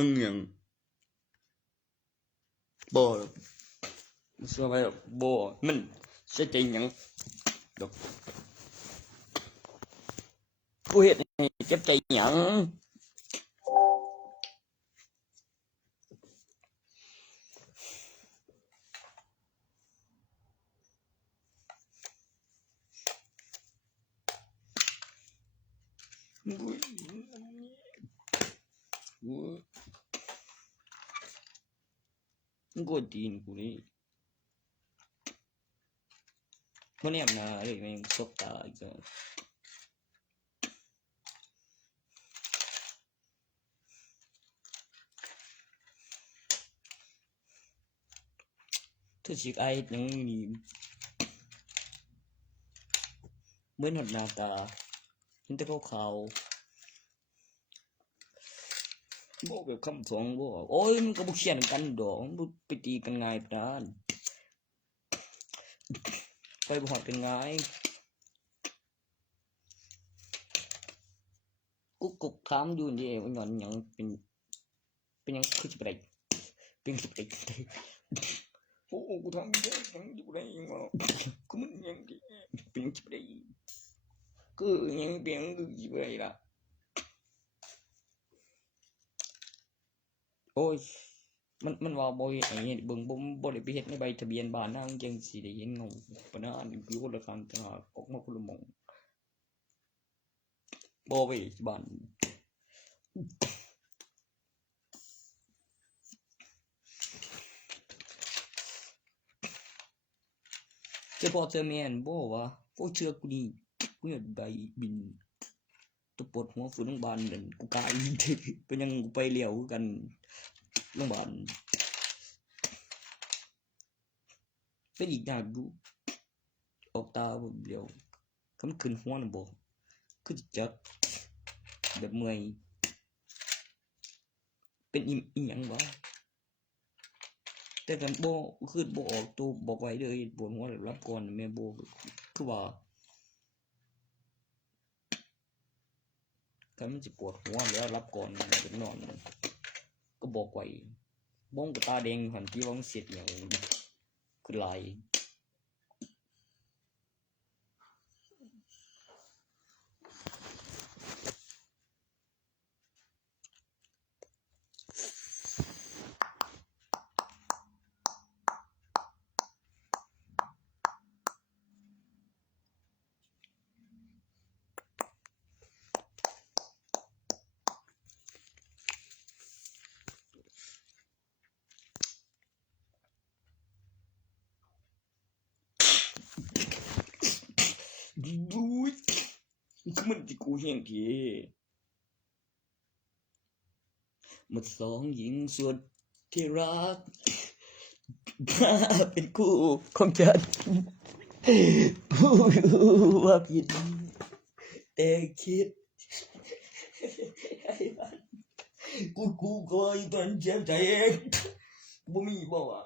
มึงยังบ่เชื่อไปหรอกบ่มันเสียใจหยังดอกกูเฮ็ดให้เจ็บใจหยังมึงกดตีนกูนี่มันเนี่ยนะไอ้แม่งซบตาอีกแล้วเธอชิกไอ้ยังนี่เหมือนหดหน้าตาเห็นแต่ขาวๆบอกแบบคำสองบอกโอ้ยมันก็บ่เขียนกันดอกมันบ่ไปตีกันง่ายปานไปบ่ฮอดกันง่ายกูถามอยู่นี่ว่าย้อนหยังเป็นหยังคือสิไปได้เป็นสิไปได้โอ้กูทำได้ยังอยู่ได้ยังกูมันยังดีเป็นสิไปได้คือยังเป็นคือสิไปได้ล่ะโอ้ยมันว่าบ่เฮ็ดให้เบิ่งบ่ได้ไปเฮ็ดในใบทะเบียนบ้านนางจังสิได้เห็นเงาปานนั้นอยู่คนละข้างต่างหากออกมาคนละหม้องบ่เว้ยบ้านเจ้าพ่อเจ้าแม่นบ่ว่าโอ้เชื่อกูนี่กูอยากได้บินตะปวดหัวฝืนโรงพยาบาลนั่นกูกล้าอีกเด้เป็นหยังกูไปแล้วคือกันโรงพยาบาลเป็นอีกอย่างอยู่ออกตาบ่เดียวคำขึ้นหัวน่ะบ่คือสิจับแบบเมื่อยเป็นอีหยังวะแต่กันบ่คือบ่ออกตัวบอกไว้เลยปวดหัวรับก่อนแม่บ่คือว่าคันมันสิปวดหัวแล้วรับก่อนจะนอนก็บอกไว้บ้องกับตาแดงหันที่ว่ามันเสียดหยังคือหลายดูคือมันสิกูแห้งทีมันสองหญิงส่วนที่รักเป็นคู่ของฉันผู้ว่าผิดแต่คิดกูก็ตอนเจ็บใจเองบ่มีบ่วะ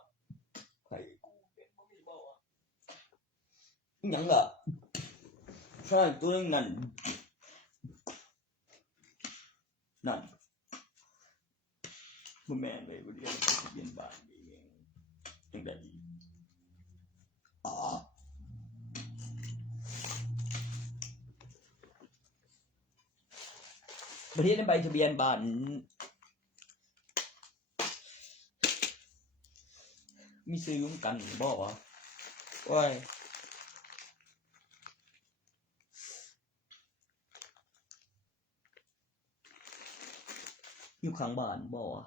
ใครกูเป็นบ่มีบ่วะหยังล่ะใช่ตัวนึงนั่นบ่แม่นเลยบ่เรียนบ้านเองจังได๋อ๋อประเทศในใบทะเบียนบ้านมีซื้อยุ่งกันบ่วะโอ้ยอยู่ข้างบ้านบ่วะ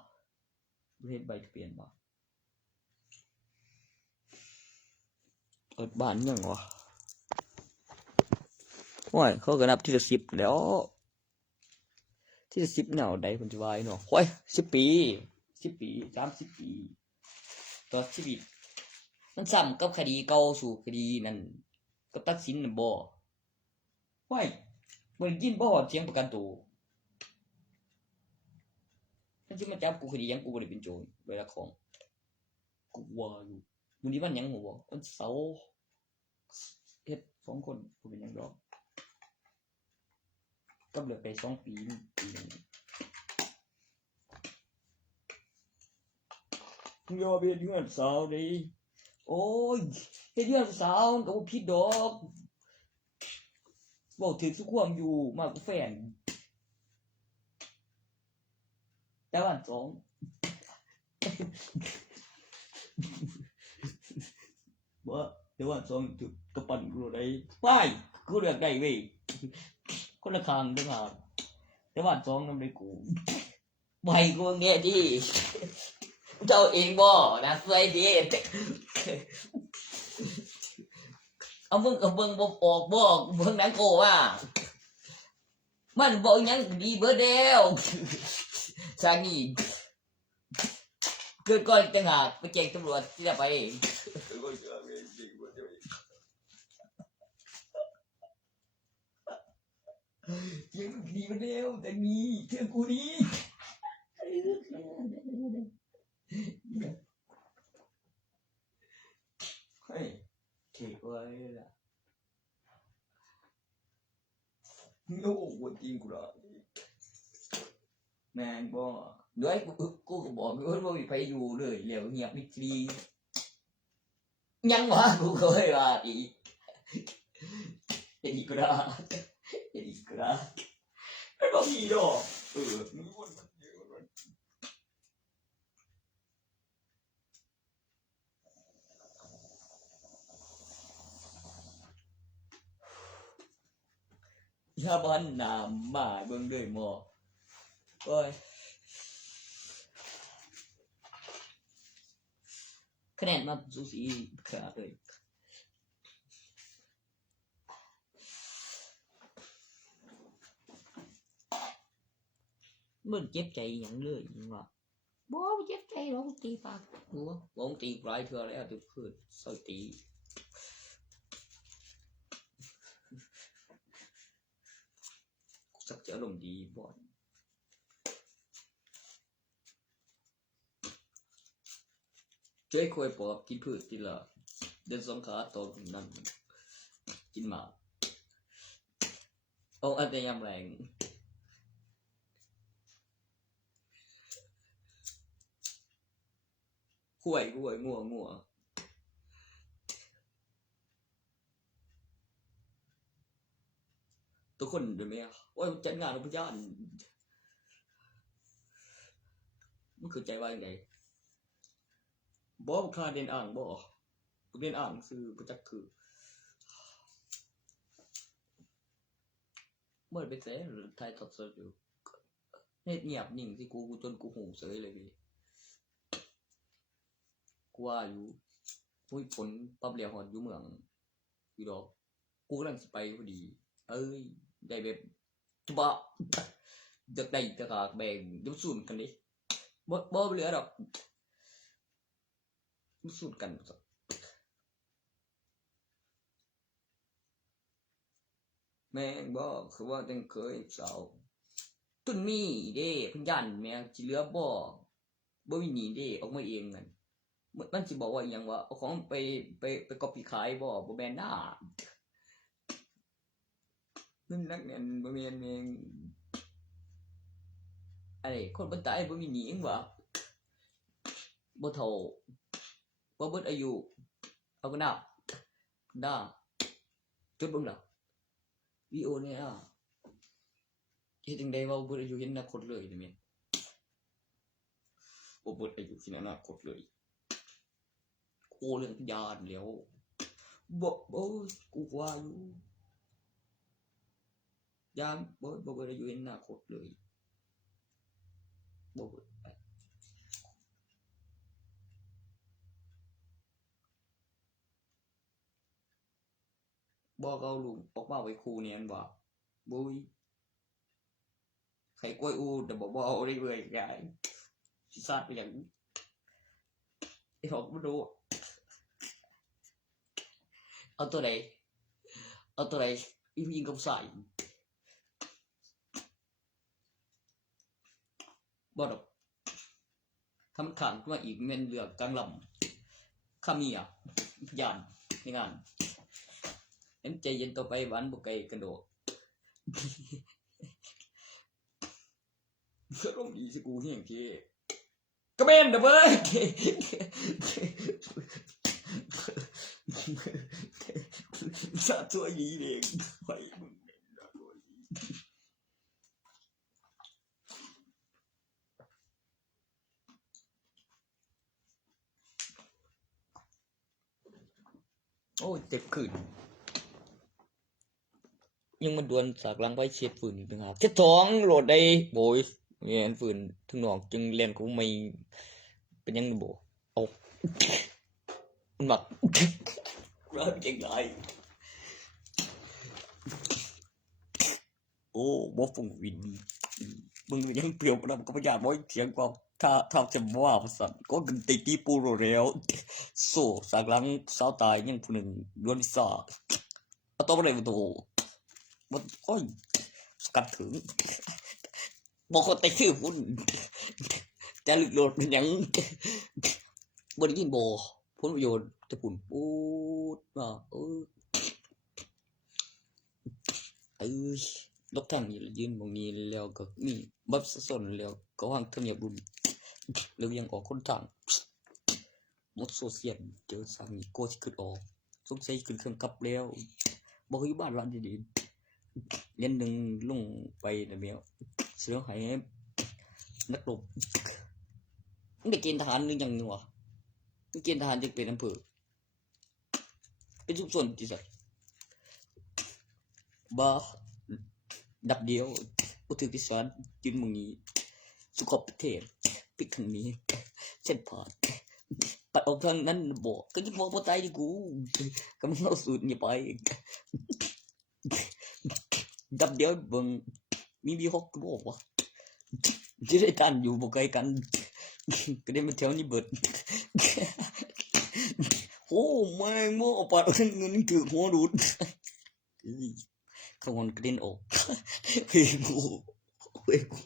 ประเทศใบทะเบียนบ่บ้านยังวะโอ้ยเขาก็นับที่ละ10แล้วที่ละ10แนวใดเพิ่นสิว่าเนาะโอ้ย10 ปี30 ปีต่อชีวิตมันซ้ำกับคดีเก่าสู่คดีนั่นกับตัดสินน่ะบ่โอ้ยบ่ได้ยินบ่เสียงประกันตัวมันสิมาจับกูคดีหยังกูบ่ได้เป็นโจรเวลาของกูว่าอยู่มื้อนี้วันหยังบ่วันเสาร์เฮ็ด2 คนบ่เป็นหยังดอกกับเหลือไป2 ปีนึง มึงอย่าไปเฮ็ดเฮือนสาวดิโอ้ยเฮ็ดเฮือนสาวมันก็บ่ผิดดอกเว้าถึกซุความอยู่มากกว่าแฟนแต่ว่าสองบ่แต่ว่าสองถึกกระปั่นกูได้ไปกูเลือกได้เว้ยคนละข้างต่างหากแต่ว่าสองนำได้กูบ่ให้กูแง่ดิเจ้าเองบ่นะสวยดีเอามึงกับเบิ่งบ่ออกบ่เบิ่งหนังโกว่ามันบ่หยังดีเบิดแล้วซานี่เกิดก่อนจังหากไปแจ้งตำรวจที่จะไปยังดีมาแล้วแต่มีเชื่อกูนี่เฮ้ยเก็บไว้ล่ะโอ้โหจริงกูละแม่งบ่ด้วยกูก็บอกว่ามีไผอยู่เลยแล้วเงียบมิดรียังวะกูเคยว่าอีกก็ได้ก็ได้ไม่บอกมีดอกมีคนเยอะยาบ้านน้ำมาเบิ่งด้วยหมอโอ้ยคะแนนมาสูสีขนาดเลยมันเจ็บใจอย่างเลยยังว่าบ่เจ็บใจหรอกตีปากหัวบ่ตีปลายเทื่อแล้วตึกคืนซอยตีสักจะอารมณ์ดีบ่ช่วยคุยปอบกินพืชทีละเดินสองขาต่อนั่นกินหมากเอาอันแต่ยามแรงห่วยงัวทุกคนเดี๋ยวไหมโอ้ยจัดงานพยานมันคือใจว่าอย่างไงบ่ค่าเรียนอ่างบ่เรียนอ่างซื้อประจักษ์คือเมื่อไปแท้ไทยทอดสดอยู่เงียบนิ่งที่กูจนกูหูเสยเลยพี่กูว่าอยู่มุ้ยผลปั๊บเหลียวหอดอยู่เมืองอยู่ดอกกูกำลังสิไปพอดีเอ้ยได้แบบจุบะเด็กได้ตะกากแบ่งเดี๋ยวสูนกันดิบ่เหลือดอกมันสูนกันแม่งบ่คือว่าจังเคยสาวตุนมีเด้เพิ่นยันแม่สิเหลือบ่มีหนี้เด้ออกมาเองนั่นมันสิบอกว่าอีหยังว่าเอาของไปก๊อปปี้ขายบ่แม่นน่าเงินนักเนี่ยบ่แม่นแม่งอะไรคนบ่ตายบ่มีหนี้เองวะบ่เฒ่าบ่เบิดอายุเอาก็น่าจดเบิ่งล่ะวิโอเนี่ยเฮ็ดจังได๋ว่าบ่เบิดอายุเห็นอนาคตเลยนี่แม่นบ่เบิดอายุเห็นอนาคตเลยโอ้เรื่องญาติแล้วบ่กูว่าอยู่ยามบ่เบิดอายุเห็นอนาคตเลยบ่เบิดบ่เอาลูกออกมาไว้ครูเนี่ยอันว่าบุยไข่กล้วยอูแต่บ่เอาได้เลยยายสิซาดไปอย่างไอ้หอกบ่รู้เอาตัวใดอีผู้หญิงกับผู้ชายบ่ดอกคำถามขึ้นมาอีกแม่นเรื่องกลางลำคาเมียยานในงานเอ็มใจเย็นต่อไปหวานบ่ไกลกระโดดก็ต้องดีสิกูเฮียงเท่ ก็แม่นเด้อเว้ยสาตัวยีเองไปมึงโอ้เจ็บขึ้นยังมาดวลสากหลังไว้เช็ดฝืนอีกต่างหากเช็ดท้องโหลดได้โบยเงี้ยฝืนถึงหนอกจึงเล่นกูไม่เป็นยังโบเอามันแบบร้อนเก่งไรโอ้บ่ฟงวินมึงยังเปรียวนะก็พยายามบ่เถียงกว่าถ้าจะว่าภาษาก็ดึงตีตีปูโรแล้วโซ่สากหลังสาวตายยังผู้หนึ่งดวลวิสาเอาตัวอะไรมาตัวมันก็สกัดถึงบอกคนแต่ชื่อคุณจะหลุดโหลดมันยังบริยินโบผลประโยชน์จะปุ่นปูดว่าลกทางนี้ยืนตรงนี้แล้วก็มีบับสนแล้วก็วางเท่านี้บุญแล้วยังออกคนทางมดโซเชียลเจอสามีโกที่ขึ้นออกสงสัยขึ้นเครื่องกลับแล้วบอกอยู่บ้านร้านดีๆเล่นหนึ่งลงไปแต่เดียวเสือหายนักรบมันได้เกณฑ์ทหารหรือยังนี่วะมันเกณฑ์ทหารจะเป็นอำเภอเป็นชุมชนที่สัตว์บ้าดับเดียวอุทิศพิสารยืนมึงนี้สุขภาพประเทศปิดทางนี้เส้นผ่านปัดออกทางนั้นบอกก็ยิ่งมองพอตายดิกูกำลังเอาสูตรนี่ไปดับเดียวเบิ่งมีฮอกก็บอกว่าจะได้ทันอยู่บ่ไกลกันก็ได้มาแถวนี้เบิดโอ้แม่งโม่ปัดเอาเงินถือหัวดูดขโมยกระเด็นออกเฮ้ยกู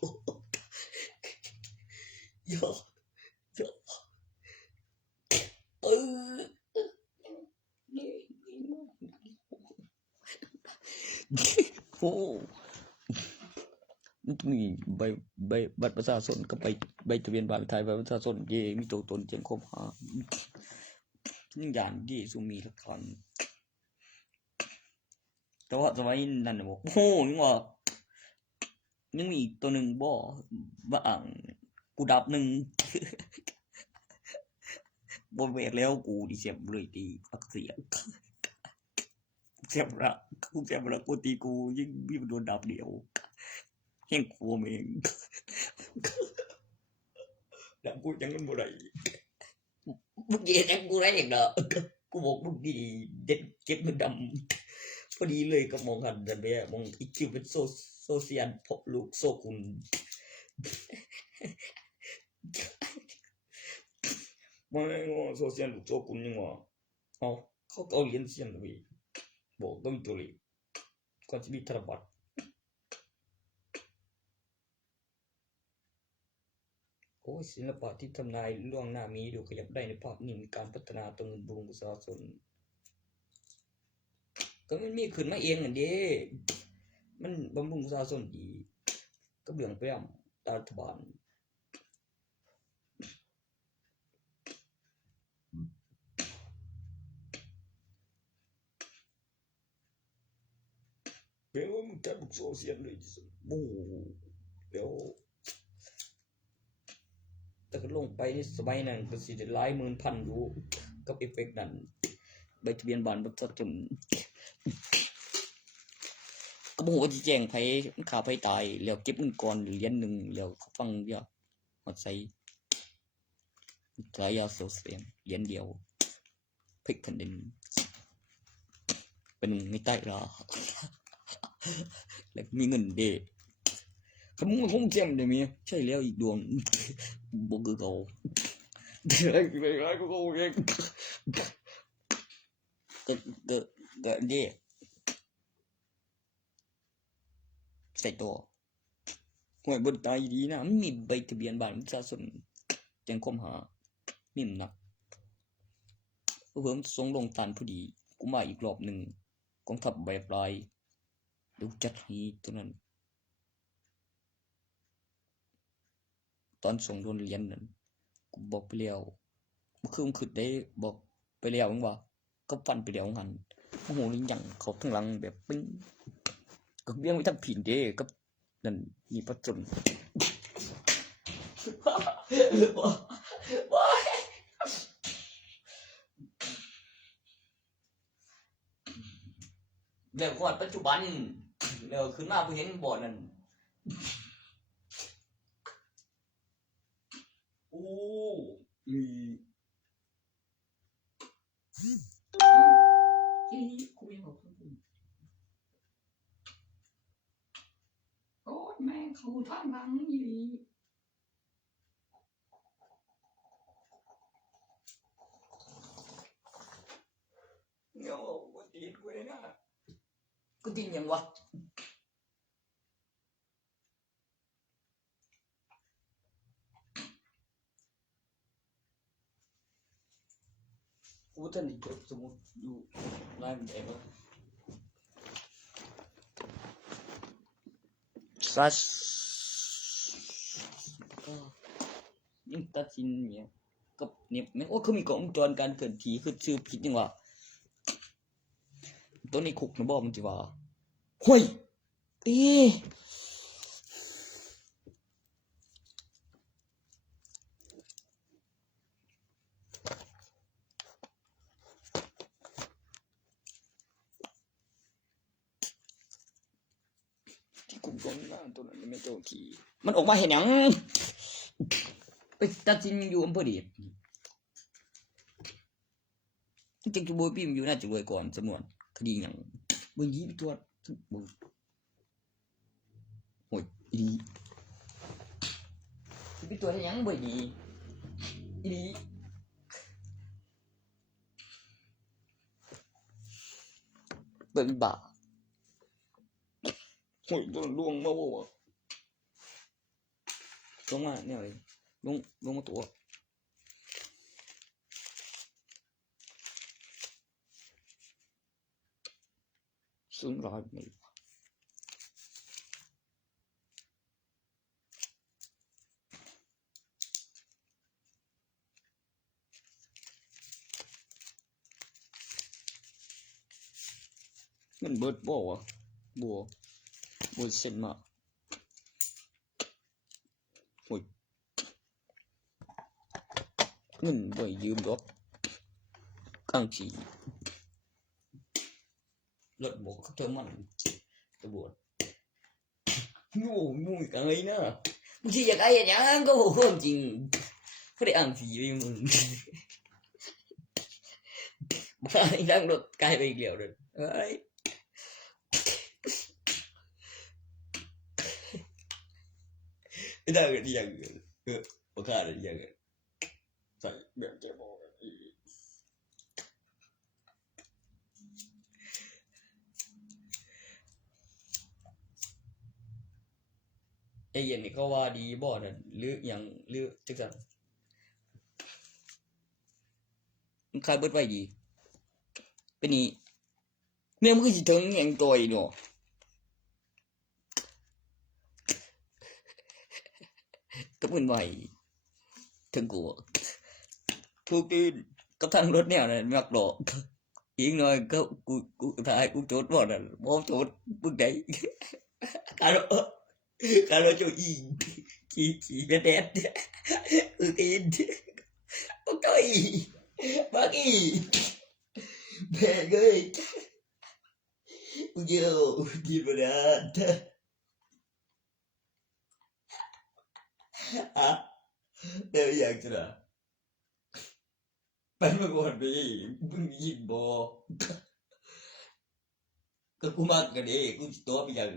ยอโอ้มีบัตรประชาชนก็ใบทะเบียนบ้านไทยใบประชาชนเยมีตัวตนเจียงครบหานี่อย่างที่สุมีละครแต่ว่าสมัยนั้นนะบอกโอ้ยังว่ายังมีตัวหนึ่งบ่อ่างกูดับหนึ่งบนเวทแล้วกูดิเสียบเลยดีอักเสียเสียบละกูตีกูยิ่งมีโดนดับเดียวแห่งกูเองดับกูยังมันบ่ได้มึงเย็นกูได้อย่างเด้อกูบอกมึงดีเด็ดเก็บมันดำพอดีเลยก็มองหันแต่แบบมองอีคิวเป็นโซเชียลพบลูกโซคุณมาโซเชียลลูกโซคุณยังว่าเอาเขาเอาเหรียญเซียนเลยบอกต้องมีตัวเลขก่อนจะมีธนบัตรโอ้ศิลปะที่ทำนายล่วงหน้ามีดูขยับได้ในภาพนี้มีการพัฒนาตรงบำรุงประชาชนก็มันมีขึ้นมาเองอันเด้มันบำรุงประชาชนดีก็เบี่ยงไปรัฐบาลเดี๋ยวมึงจับบุกโซเชียลเลยบู๊เดี๋ยวแต่ก็ลงไปสมัยนั้นก็สิได้หลายหมื่นพันอยู่กับเอฟเฟกต์นั้นใบทะเบียนบ้านบัตรจนก็บ่ฮู้ว่าสิแจ้งไผข่าวไผตายแล้วเก็บเงินก่อนเหรียญหนึ่งแล้วฟังเดียวฮอดใส่สายยาเสียวเสียงเหรียญเดียวพลิกแผ่นดินเป็นไม่ใต้ราแล้วมีเงินเด้ขมึงคงเจียมได้มั้ยใช่แล้วอีกดวงบ่คือเก่าเดี๋ยวไอ้กูเองก็เด้ใส่ตัวหวยบนตายดีนะมันมีใบทะเบียนบ้านประชาชนแจ้งความหานี่หนักเพิ่มส่งลงตันพอดีกูมาอีกรอบหนึ่งกองทัพแบบลายดูจัดให้ตัวนั้นตอนส่งโดนเรียนนั้น กูบอกไปแล้วเมื่อคืนขึ้นได้บอกไปแล้วมึงว่าก็ฟันไปแล้วหันโอ้โหนี่ยังเขาทั้งหลังแบบปิ้งก็เบี้ยงไปทั้งผินเด้ก็นั่นมีประจนแล้วก่อนปัจจุบันแล้วขึ้นมาผู้เห็นบ่อนั่นโอ้อีคุยกับคนอื่นโอ้ยแม่เขาทางหลังอีเงากูตีนกูเลยนะกูตีนยังวะกูท่านอีกสมมติอยู่ร้านไหนวะซัสก็ยิ่งตัดสินเนี่ยกับเนี่ยไม่โอ้เขามีกล้องวงจรการเกิดผีคือชื่อผิดยังวะตัวนี้คุกนะบอกมันจีว่าห้ยเอ๊ะที่คุกตรงนั้นตัวนั้นไม่เจ้าขี้มันออกมาเห็นยังไปตัดสินอยู่อำเภอเดชจริงๆจูบอยพี่มันอยู่น่าจะรวยก่อนจำนวนคดีอย่างมึงยีไปตัวมึงโอ้ยอีไปตัวให้ยังบ่ดีอีเป็นบ้าโอ้ยโดนล่วงมาบ่วะลงมาเนี่ยเลยลงมาตัวซึ่งร้อยไม่มันเบิดบ่วะบัวเส้นมาโอ้ยเงินบ่ยืมดอกกลางสีรถบกเขาเจอมันตำรวจงูกันเลยนะบางทีอยากไอ้ยังก็บอกความจริงเขาได้อ่างสีไปมึงบ้านั่งรถไกลไปอีกแล้วเลยเอ้ยไม่ได้กันยังโอเคเลยยังใส่แบบเจ็บบอกไอ้เย็นนี่เขาว่าดีบ่นั่นหรือยังหรือจักสันมันคายเบิดไว้ดีเป็นนี่เมื่อมันก็สิถึงอย่างตัวอีเนาะก็เป็นไว้ถึงกูทุกทีกับทางรถเนี่ยนะมักดอกอีกหน่อยก็กูถ่ายกูจดบ่นั่นบ่จดมึงได้caro caro cho gì chị bé đẹp tin không có gì bác gì mẹ ơi giờ gì mà đã à đây giờ chưa đã bạn mà còn điมึงยินบ่ก็กูมักกันดิกูตัวไปอย่าง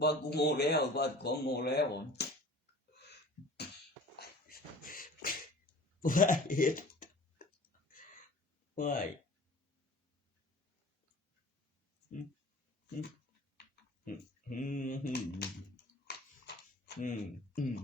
บ้านกูโง่แล้วบ้านของโง่แล้วว้ายว้ายอืมอืมอืมอืมอืมอืม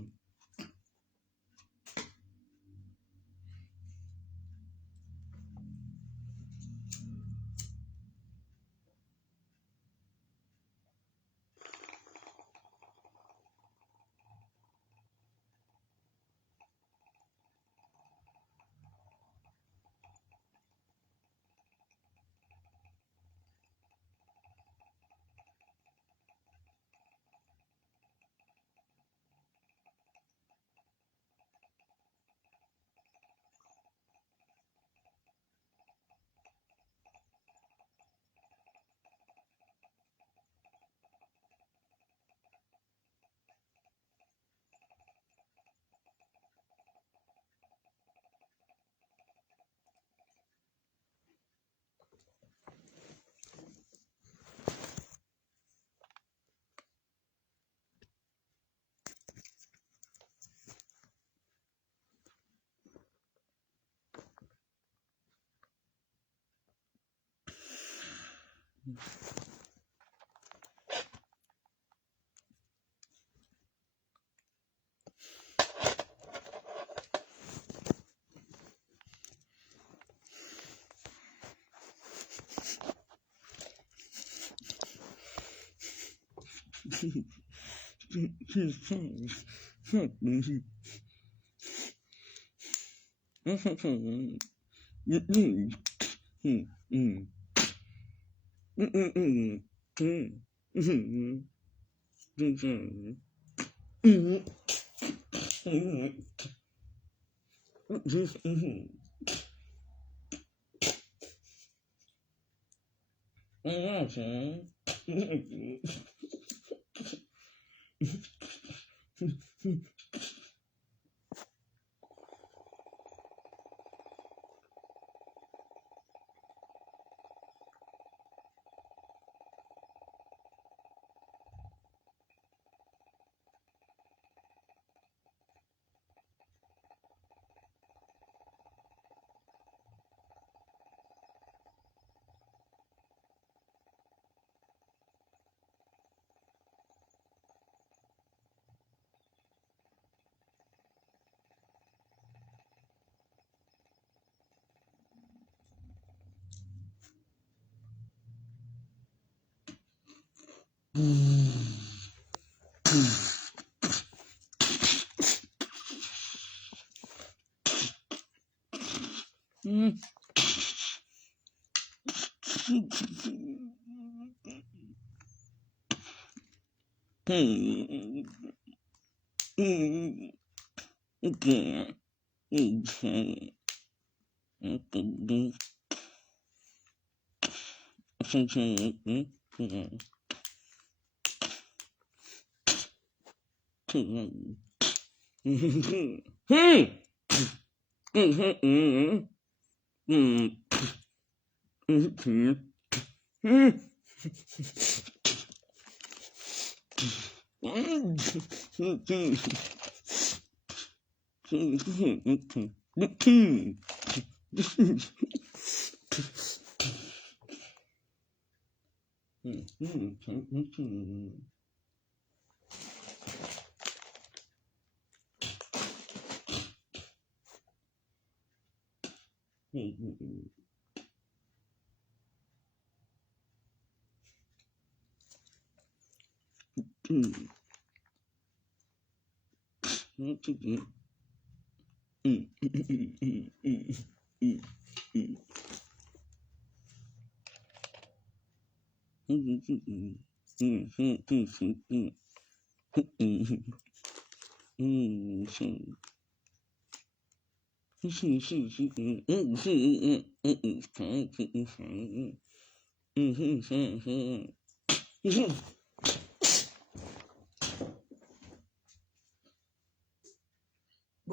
บ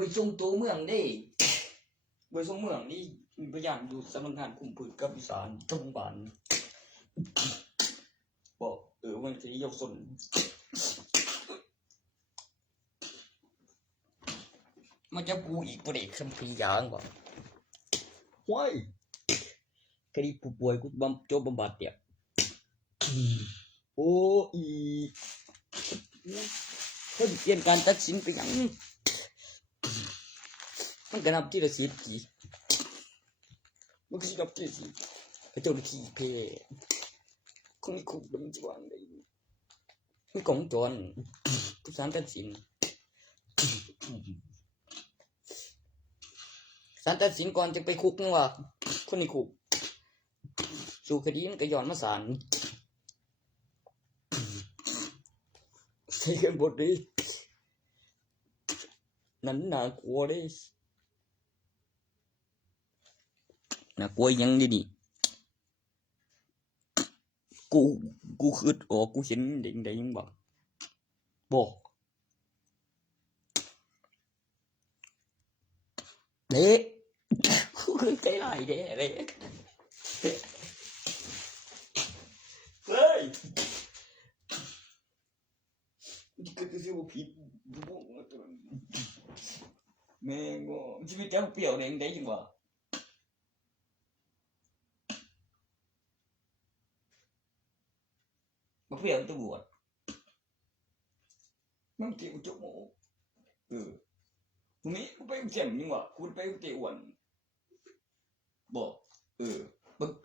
่ส่งตัวเมืองเด้บ่ส่งเมืองนี่พยายามอยู่สำนักงานคุมพืชกับอีสานจังหวัดบ่มันสิยกสนมันจะปูอีกบ่ได้คัมภีร์อย่างบ่ว้ายคดีผู้ป่วยกูจบบำบัดเนี่ยโอ้อีเพิ่นเปลี่ยนการตัดสินไปหยังมันก็นับทีละ10กี่มันก็สินับทีละ10เขาเจ้าหน้าที่เพคนนี้คุกมันสิว่าได้มีกล้องวงจรผู้ศาลตัดสินศาลตัดสินก่อนจะไปคุกนี่ว่าคนนี้คุกสู่คดีมันก็ย้อนมาศาลใช่กันหมดเลยนั่นน่ากลัวเด้น่ากลัวยังดิกูคิดออกกูเห็นเด็กได้ยังบอกเด้กูคือใจร้ายเด้เฮ้ยก็สิบ่ผิดบ่แม่งบ่ชีวิตจังเปรี้ยวได้จังได๋จังว่า มาเพื่อนตำรวจมันเกี่ยวจมูกพรุ่งนี้กูไปเจ็บยังวะกูไปเตะอ้วนบอก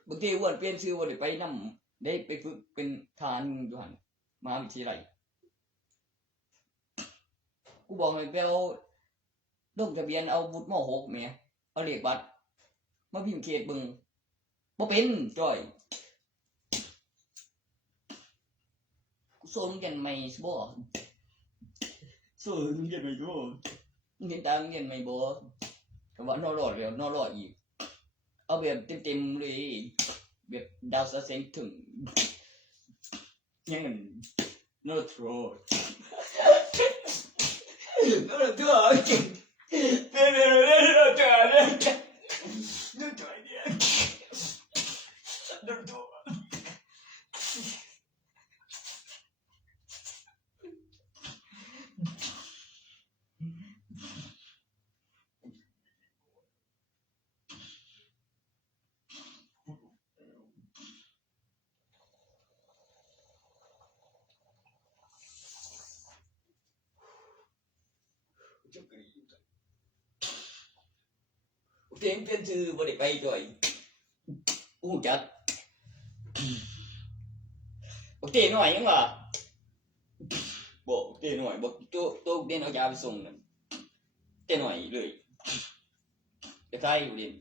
บางทีอ้วนเปลี่ยนชื่อว่าได้ไปนำได้ไปฝึกเป็นทหารอยู่หันมหาวิทยาลัยกูบอกให้ไปเอาลงทะเบียนเอาบุตรม.6แม่เอาเลขบัตรมาพิมพ์เขตบึงบ่เป็นจ้อยกูโซนเรียนใหม่บ่โซนเรียนใหม่บ่เรียนตามเรียนใหม่บ่ก็ว่านอรอดแล้วนอรอดอีกเอาแบบเต็มๆเลยแบบดาวเสียงถึงยังนอรโทรนอรโทรจริงเดี๋ยวๆๆๆจ้าเนี่ยดูตัวเนี่ยดูตัวเพียงเป็นชื่อบริไปจ่อยอู้จัดบอกเต้หน่อยยังวะบอกเต้หน่อยบอกตัวเด่นเอายาไปส่งนะเต้หน่อยเลยจะใช่อยู่เด่น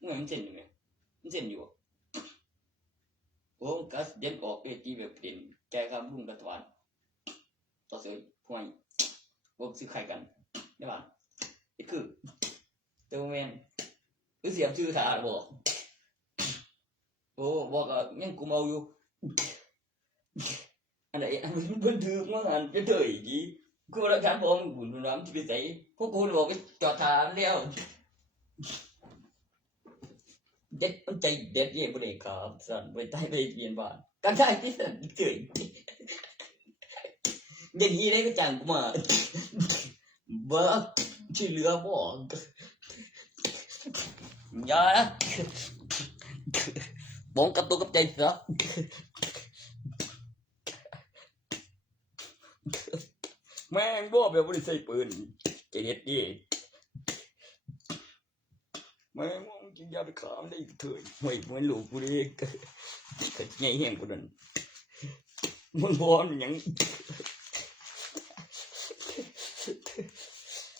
มันเส้นอยู่ไงมันเส้นอยู่โอ้ก็เด่นออกที่แบบเด่นแกครับลุงรัฐบาลต่อเสือพวกพวกซื้อไข่กันได้ป่ะนี่คือเจ้าแมนคือเสียบชื่อถาบอกโอ้บอกยังกูเมาอยู่อันไหนอันมันบันทึกมั้งอันเป็นเถยจีกูรักการบอกมึงบุญน้ำที่ไปใส่พวกกูบอกไปจอดทานแล้วเด็ดมันใจเด็ดเย่บุเรครับสั่นไปใต้ไปเรียนบ้านกันได้ที่สั่นเฉยอย่างนี้ได้ก็จังกูมาบ้าที่เหลือบอกอย่านะบองกับตัวกับใจซะแม่งบอกแบบไม่ได้ใส่ปืนใจเด็ดดิแม่งมึงจะอย่าไปขามได้เถิดไม่ไม่หลูกกูเลยก็ไงแห้งกูนั่นมันบอลยัง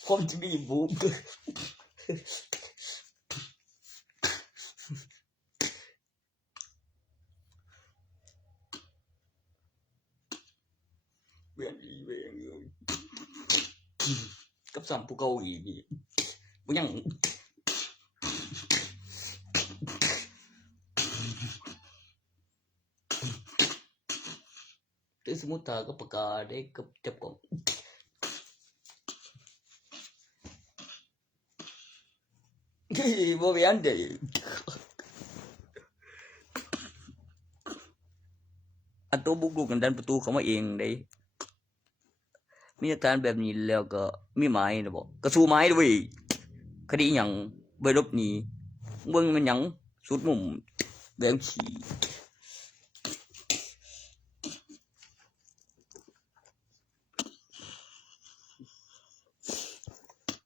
ผมจะมีบุกเวียนอีเวียนอยู่กับสัมผู้เกาหลีนี่มันยังถึงสมมติถ้าก็ประกาศได้กับจับกล่องที่บริเวณเดียอันตัวบุกรุกกันดันประตูเขามาเองได้มีอาการแบบนี้แล้วก็มีไม้นะบอกกระสู้ไม้ด้วยคดีหยังใบลบหนีเบิ่งมันหยังสุดมุมแดงฉี่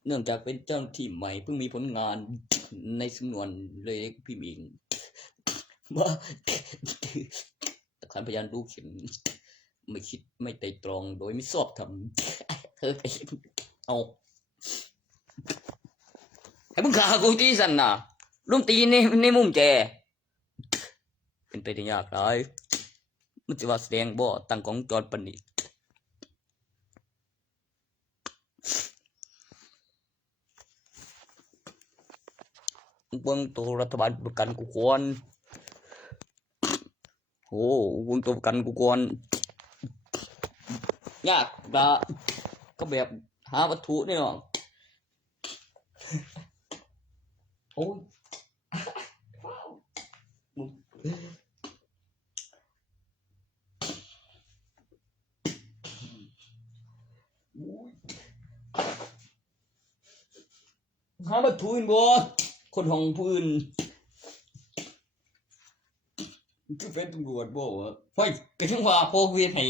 เนื่องจากเป็นเจ้าทีมใหม่เพิ่งมีผลงานในสำนวนเลยพี่มิงว่าแต่การพยานรู้เข็มไม่คิดไม่ไตร่ตรองโดยไม่ชอบทำเอาให้มึงฆ่ากูที่สันน่ะลุมตีในมุมแจเป็นไปได้ยากหลายมันจะว่าแสดงบ่ตั้งของจอดปนิเบื้องตัวรัฐบาลประกันกูควรโอ้เบื้องตัวประกันกูควรยากละก็แบบหาวัตถุนี่เนาะโอ้หาวัตถุบ่คนห้องพื้น คือเป็นตำรวจบ่วะเฮ้ยก็ช่างว่าพอเวียนให้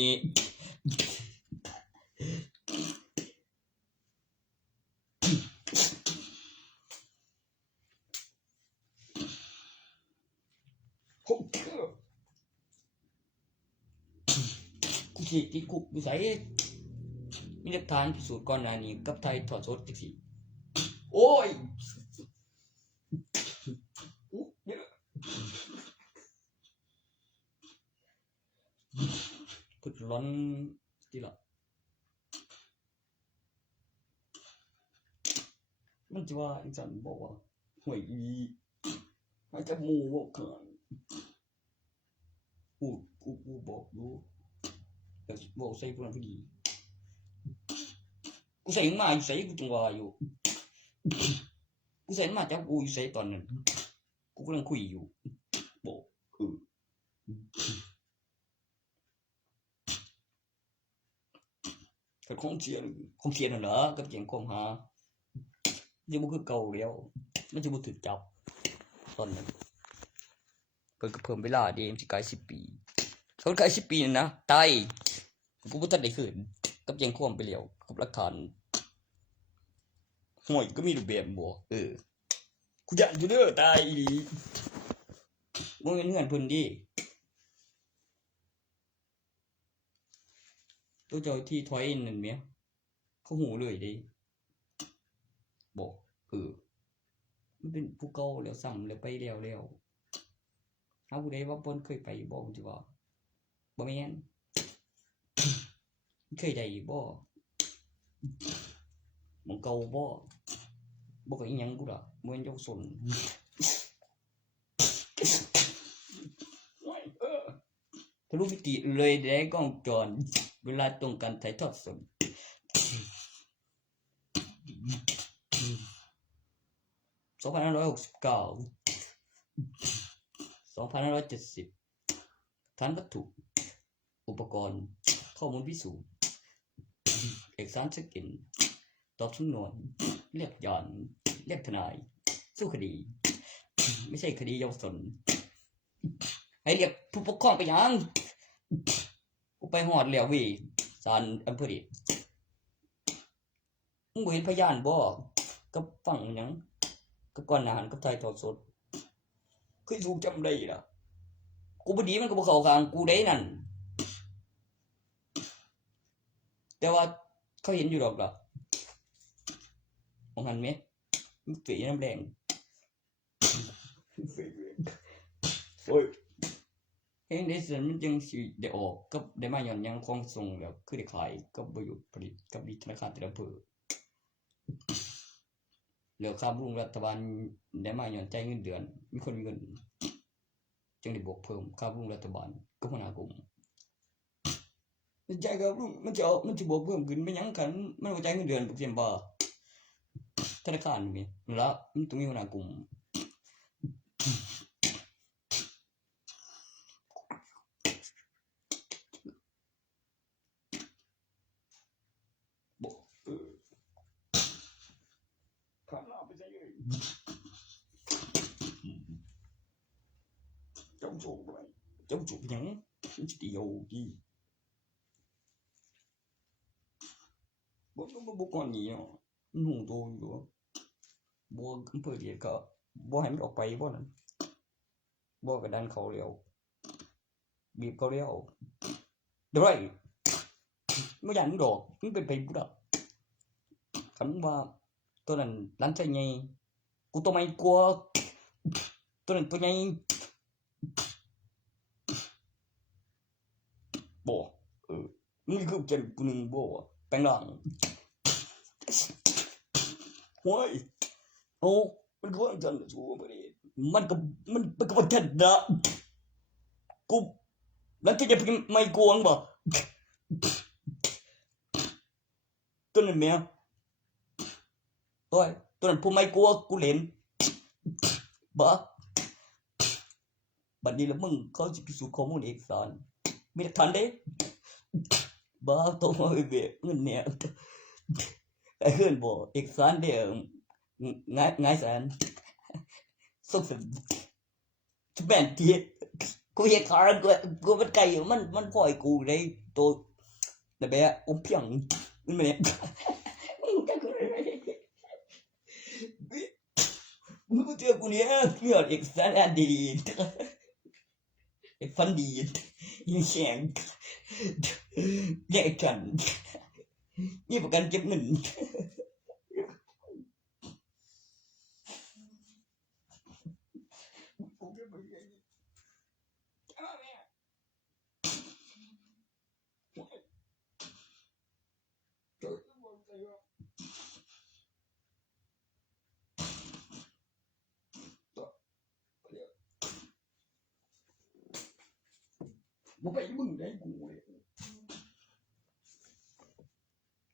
กูสิติดคุกอยู่ไสมีหลักฐานพิสูจน์ก่อนหน้านี้กับไทยถอดสดจังซี่โอ้ยกูร้อนที่ละมันจะว่าอีจันบอกว่าห่วยอีมันจะมูบอกเกินกูบอกดูแต่บอกใส่พวกนั้นพอดีกูใส่มาอยู่ใส่กูจังว่าอยู่กูใส่มาจากกูอยู่ใส่ตอนนั้นกูกำลังคุยอยู่บอกกับของเชียร์นั่นเหรอกับเสียงความหายังบ่คือเก่าแล้วมันจะบ่ถูกจับตอนนั้นเพิ่นก็เพิ่มเวลาเดมสิกลาย10 ปีส่วนกลาย10 ปีนั่นนะตายกูบ่ทันได้คืนกับแจ้งความไปแล้วกับหลักฐานห่วยก็มีรูปแบบบ่กูย้านอยู่เด้อตายอีหลีบ่แม่นเฮือนเพิ่นดิตัวเจ้าที่ถอยนั่นแหมเขาหูเลยเด้บ่มันเป็นผู้เก่าแล้วซ้ำแล้วไปแล้วเฮาผู้ใดว่าเพิ่นเคยไปบ่สิว่าบ่แม่นเคยได้บ่หม้องเก่าบ่ก็อีหยังกูล่ะบ่แม่นเจ้าสนทะลุมิติเลยได้กล้องจรเวลาตรงกันถ่ายทอดสด2569 2570ฐานวัตถุอุปกรณ์ข้อมูลพิสูจน์เอกสารสแกนตอบสำนวนเรียกย้อนเรียกทนายสู้คดีไม่ใช่คดีเยาวชนให้เรียกผู้ปกครองไปยังกูไปหอดแล้วเว้ยศาลอำเภอดิมึงบ่เห็นพยานบ่กับฝั่งหยังกับก่อนหน้าหันกับไทยทอดสดคือถูกจำได้ล่ะกูบ่ดีมันก็บ่เข้าข้างกูได้นั่นแต่ว่าเขาเห็นอยู่ดอกล่ะมองหันไหมมันฝีน้ำแดงโอ้ยเห็นได้ส่วนมันยังสิได้ออกก็ได้มาย้อนยังคงส่งแล้วคือได้ขายก็บ่หยุดผลิตกับธนาคารแต่ละอำเภอเหลือค่าบำรุงรัฐบาลได้มาย้อนจ่ายเงินเดือนมีคนมีเงินจึงได้บวกเพิ่มค่าบำรุงรัฐบาลกับหัวหน้ากลุ่มจ่ายค่าบำรุงมันจะบวกเพิ่มขึ้นเป็นหยังกันมันบ่จ่ายเงินเดือนบ่เสียบ่ธนาคารนี่ละมันต้องมีหัวหน้ากลุ่มข้ามหน้าไปซะเลยเจ้าโจไปเจ้าโจหยังมันสิเดียวดีบ่ก่อนนี้เนาะมันหูโตอยู่บ่อำเภอเดียก็บ่ให้มันออกไปบ่นั่นบ่ก็ดันเขาแล้วบีบเขาแล้วเดี๋ยวไรบ่ยันดอกมันเป็นไปบ่ได้คันว่าตัวนั้นร้านใจใหญ่กูตัวไม่กลัวตัวนั้นตัวใหญ่บ่มึงคือเจนกูนึงบ่แปลงร่างโว้ยโอ้มันก็จันสู้บ่ได้มันก็บ่จันนะกูแล้วจะไม่กลัวบ่ตัวนั้นแม่โอ้ยตัวนั้นผู้ไม่กลัวกูเล่นบ่บัดนี้แล้วมึงเขาสิพิสูจน์ข้อมูลเอกสารมีหลักฐานเด้บ่ต้องมาเบียเงินเนี่ยไอ้เฮือนบ่เอกสารเด้ง่ายแสนสุขสันต์แม่นติ กูเห็นขากูมันไก่มันปล่อยกูในตัวแต่แบบอมเพียงมันเนี่ยมึงกูเจอกูเนี่ยมีอะไรอีกสารดีไอ้ฟันดียิ่งแข็งแยกกันนี่ประกันเก็บเงินมึงไปมึงได้กูเลย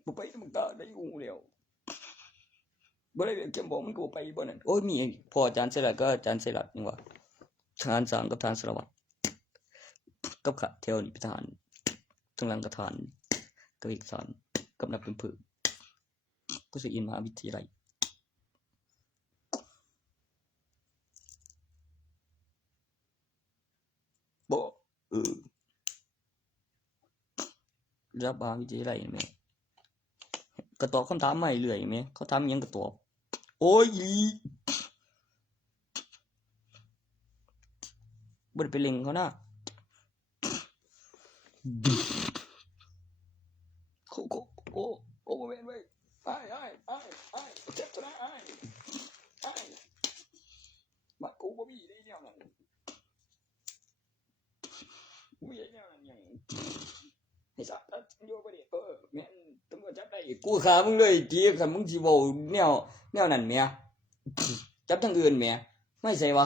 มึงไปมึงตาได้กูแล้วบ่ได้เก็บบอกมันกูไปบ่นั่นโอ้ยมีพออาจารย์เสร็จแล้วก็อาจารย์เสร็จแล้วนี่ว่าทหารสามกับทหารสารวัตรกับข้าเที่ยวนี่เป็นทหารทั้งหลังกับทหารกับอีกทหารกับนักเป็นผือก็สิอินมหาวิทยาลัยบ่รับมหาวิทยาลัยแม่ก็ตอบคำถามใหม่เรื่อยแม่เขาถามหยังก็ตอบโอ้ยบ่ได้ไปเล็งเขานะโอ้เว้ยไอ้เจ็บตัวนะไอ้บัดกูบ่มีได้แนวนั้นมีแนวนั้นหยังให้สัตว์อยู่บ่ได้แม่นตำรวจจับได้กูฆ่ามึงเลยจีคันมึงสิเว้าแนวนั้นแหมจับทางอื่นแหมไม่ใช่วะ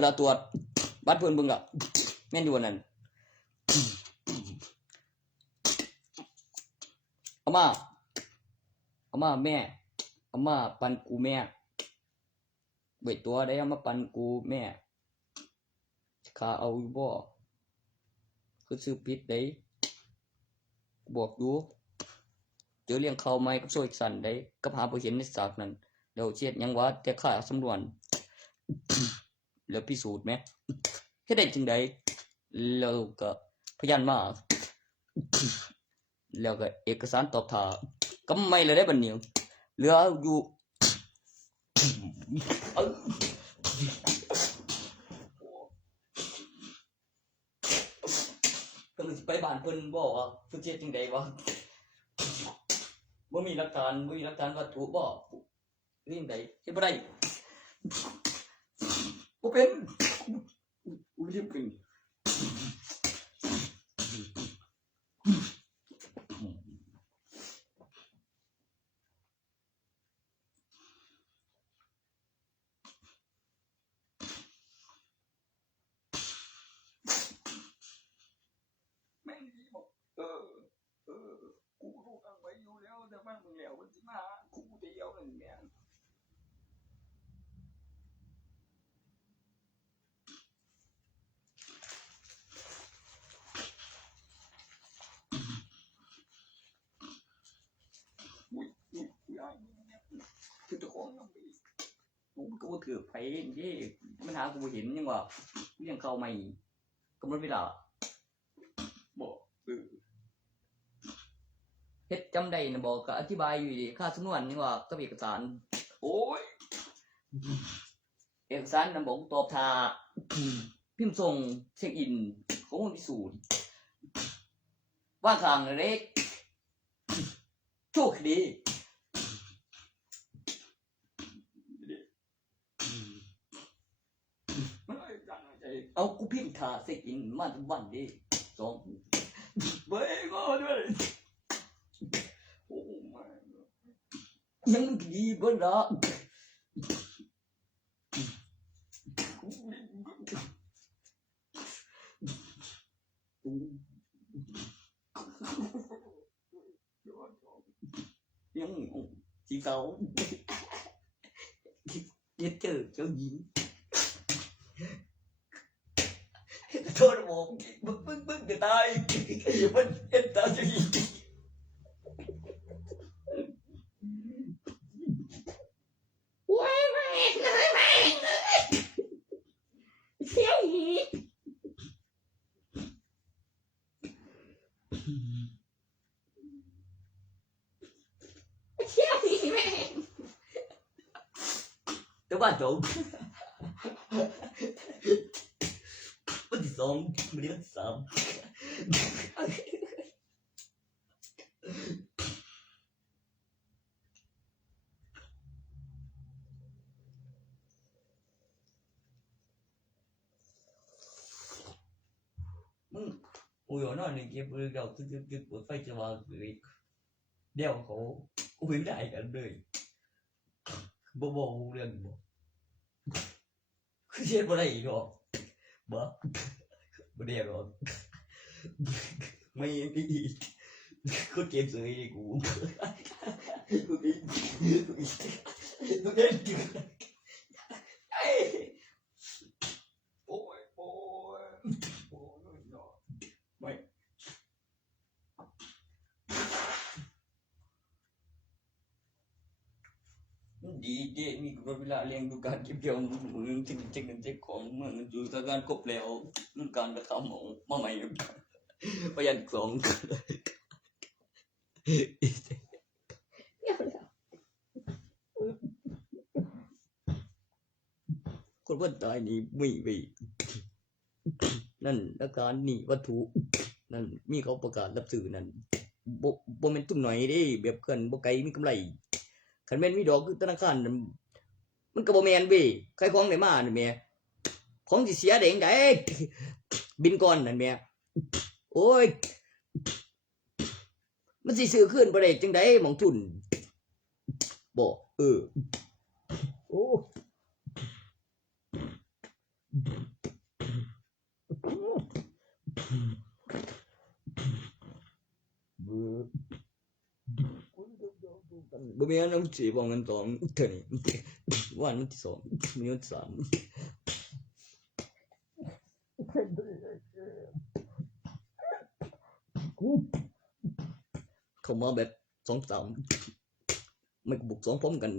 เราตรวจบัตรเพิ่นเบิ่งแล้วแม่นอยู่นั่นเอามาแม่เอามาปันกูแม่เบิดตัวได้เอามาปันกูแม่ข้าเอาอยู่บ่คือซื้อผิดได้บอกดูเจอเลี้ยงเขาไหมกับโซ่อีกสันได้กับหาบ่เห็นในสากนั้นเดี๋ยวเช็ดยังว่าแต่ข้าสำรวจแล้วพิสูจน์ไหมเฮ็ดได้จังไดแล้วก็พยานมาแล้วก็เอกสารตอบท่ากำไม่เลยได้บัดนี้เหลืออยู่ก็เลยสิไปบ้านเพิ่นบ่ว่าคือเฮ็ดจังได๋วะบ่มีหลักฐานวัตถุบ่เรื่องใดเฮ็ดบ่ได้บ่เป็นกูเรียกเป็นแม่งดีบอกกูรู้กันไว้อยู่แล้วแต่มันมึงแล้วมันสิมากูเดียวนั่นแหละคือเจ้าของนำกูก็บ่ถือไผนี่มันหากูบ่เห็นยังว่าเลี้ยงเขาใหม่กำหนดเวลาบ่เฮ็ดจำได้นะบอกก็อธิบายอยู่ดิค่าสำนวนนี่ว่ากับเอกสารโอ้ยเอกสารนำบอกตอบท่าพิมพ์ส่งเช็คอินข้อมูลพิสูจน์ว่าข้างเล็กโชคดีเอากูพิมพ์ท่าเช็คอินมาทุกวันดิสองเบ้ยก็ด้วยโอ้มายังดีเบิ่นละยังสีเก่าเจอเจ้าหญิงโทษบอกมึงจะตายมันเห็นตาเจ้าหญิงว้ายเสีย บ้านจบวันที่สองวันนี้วันที่สามมึงโอ้ยนอนหนึ่งเก็บเรื่องเก่าตึ๊ดเปิดไฟจะวางเลยเดี๋ยวเขาอุ้ยได้กันเลยบ่เรื่องบ่คือเช็ดบ่ได้อีกหรอบ่ได้หรอกไม่อีกก็เกมเสยกูกูเล่นโอ้ยไม่ดีเจมีกำหนดเวลาเลี้ยงดูการเก็บเกี่ยวมือจึงเช็คของเมื่อดูสถานการณ์ครบแล้วการกระทำของมาใหม่ประหยัดสองคนว่าตายนี่ไม่ไปนั่นอาการนี่วัตถุนั่นมีเขาประกาศรับสื่อนั่นบ่แม่นตุ้มหน่อยเด้แบบเกินบ่ไกลมีกำไรคันแม่นมีดอกคือธนาคารมันก็บ่แม่นเว้ยใครของได้มานี่แม่ของสิเสียได้จังได๋บินก่อนนั่นแม่โอ้ยมันสิซื้อคืนบ่ได้จังได๋หม้องทุนบ่โอ้บ่มีอันนั้นสิบ่เงินตองเท่านี้วันที่สองมีวันสามเข้ามาแบบสองสามไม่บุกสองพร้อมกัน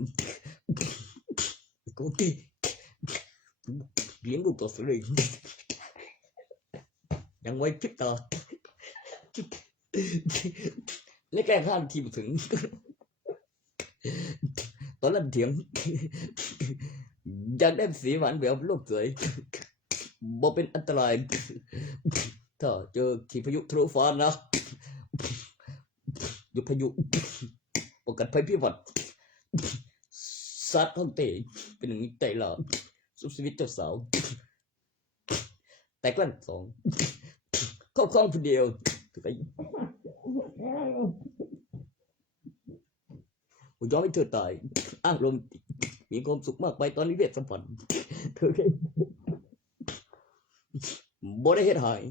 กูตีเลี้ยงลูกต่อสู้เลยยังไว้พริบตาและแก้ข้ามทีมถึงตอนนั้นเถียงอยากได้สีหวานแบบโลกสวยบ่เป็นอันตรายถ้าเจอขีพายุทะลุฟ้านะหยุดพายุป้องกันภัยพิบัติซัดห้องเตะเป็นอย่างนี้ใจหล่อสุดชีวิตเจ้าสาวแต่กลั่นสองเข้าคล้องคนเดียวถูกไหมผมยอมให้เธอตายอ้างลมมีความสุขมากไปตอนนี้เวทสัมพันธ์เธอแค่บ่ได้เฮ็ดหาย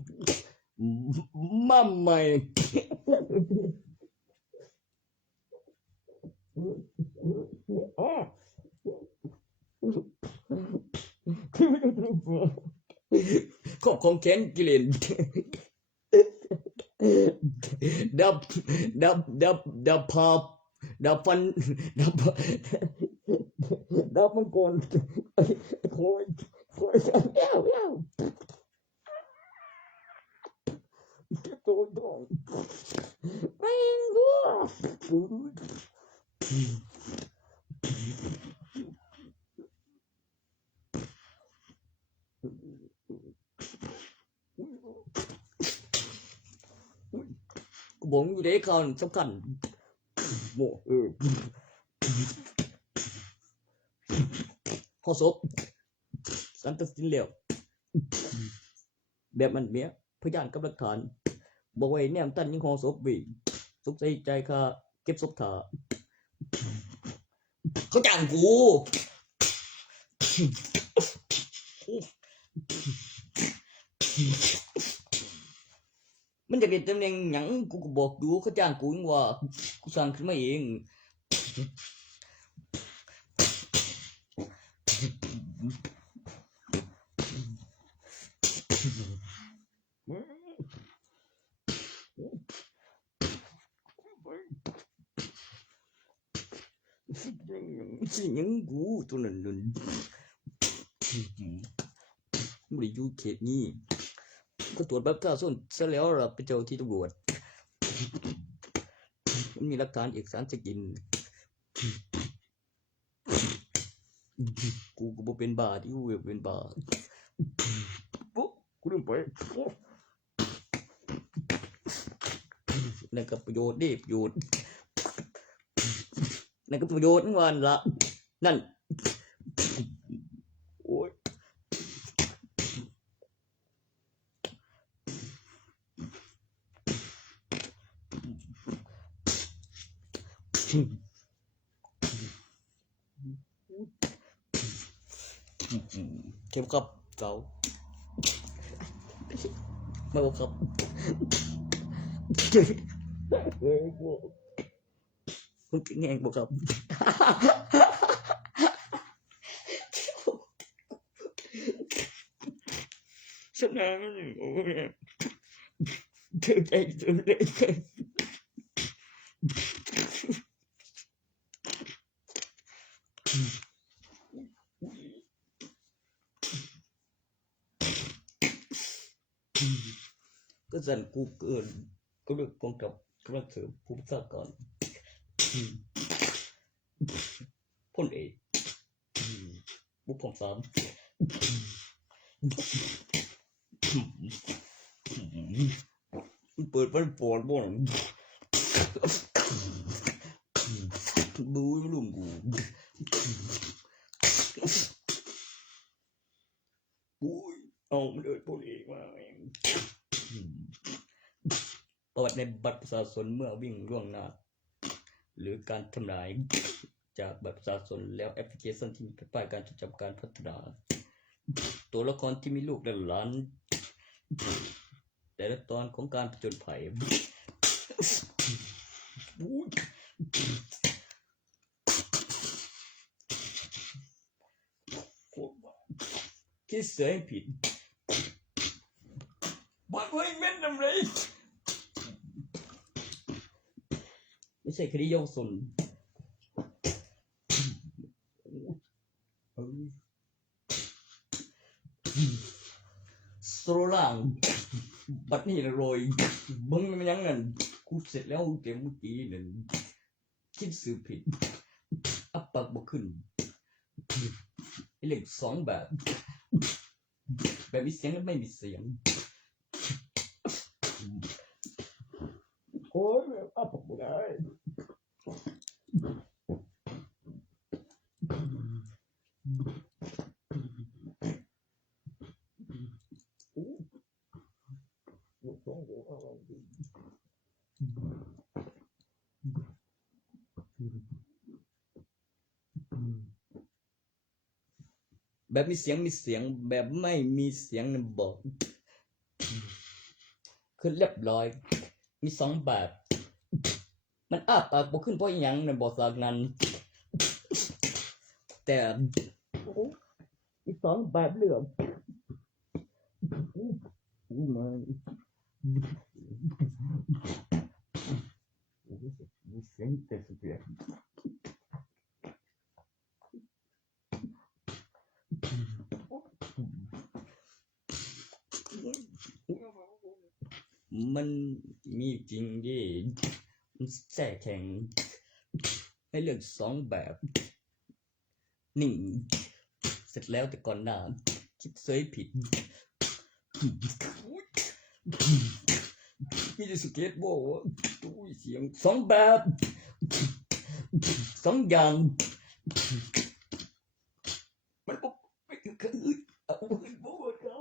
มาใหม่ครอบของแขนกิเลนดับภาพดับฟันดับมังกรโอยแอ้วตัวไม่รู้กูบอกอยู่ได้ข่าวสำคัญโมข้อศพสันตัดสินแล้วแบบมันเมียพยานกับหลักฐานบอกไว้แนมตันยังข้อศพวิ่งสุขใจค่าเก็บศพถ่าเขาจ้างกูมันจะเป็นตำแหน่งหยังกูก็บอกดูเขาจ้างกูว่ากูสร้างขึ้นมาเองสิยังกูตัวนั้นไม่ได้อยู่เขตนี้ก็ตรวจแบบท่าส้นซะแล้วล่ะไปเจ้าที่ตำรวจมีหลักฐานเอกสารสกิน กูก็บ่เป็นบาที่กูเป็นบาปุ๊บกูลืมไปนั่นก็ประโยชน์ดิประโยชน์นั่นก็ประโยชน์วันละนั่นโอ้ยเข้มกับเก่าไม่บอกครับมันแง่งบอกครับชนะโอ้ยเจ็บใจจนเลยก็สั่นกูเกินก็เลือกกองกับกำลังเสริมผู้ประชาการพลเอกบุกของสามเปิดมันปวดบ่นดูลุงกูอุ้ยเอามันเลยพลเอกมาประวัติในบัตรประชาชนเมื่อวิ่งล่วงหน้าหรือการทำลายจากบัตรประชาชนแล้วแอปพลิเคชันที่มีป้ายการจดจำการพัฒนาตัวละครที่มีลูกและหลานแต่ละตอนของการผจญภัยคิดเสียผิดบอกว่าเม้นอะไรไม่ใช่คดีเยาวชนโซโล่างบัดนี้นะโรยมึงมันยังเงินกูเสร็จแล้วเกมเมื่อกี้นั่นคิดสื่อผิดอัปปากบ่ขึ้นเล่นสองแบบมีเสียงและไม่มีเสียงโอ้ยอัปปากบ่ได้แบบมีเสียงแบบไม่มีเสียงนั่นบอกคือเรียบร้อยมีสองแบบมันอ้าปากบ่ขึ้นเพราะยังนั่นบอกจากนั้นแต่อีสองแบบเหลือมันเสียงแต่สุดยอดมันมีจริงดิมันแท้แข็งให้เลือกสองแบบหนึ่งเสร็จแล้วแต่ก่อนหน้าคิดเซยผิดมีแต่สเก็ตบอร์ดตู้เสียงสองแบบสองอย่างมันบอกไม่คือเอาเงินบอกเขา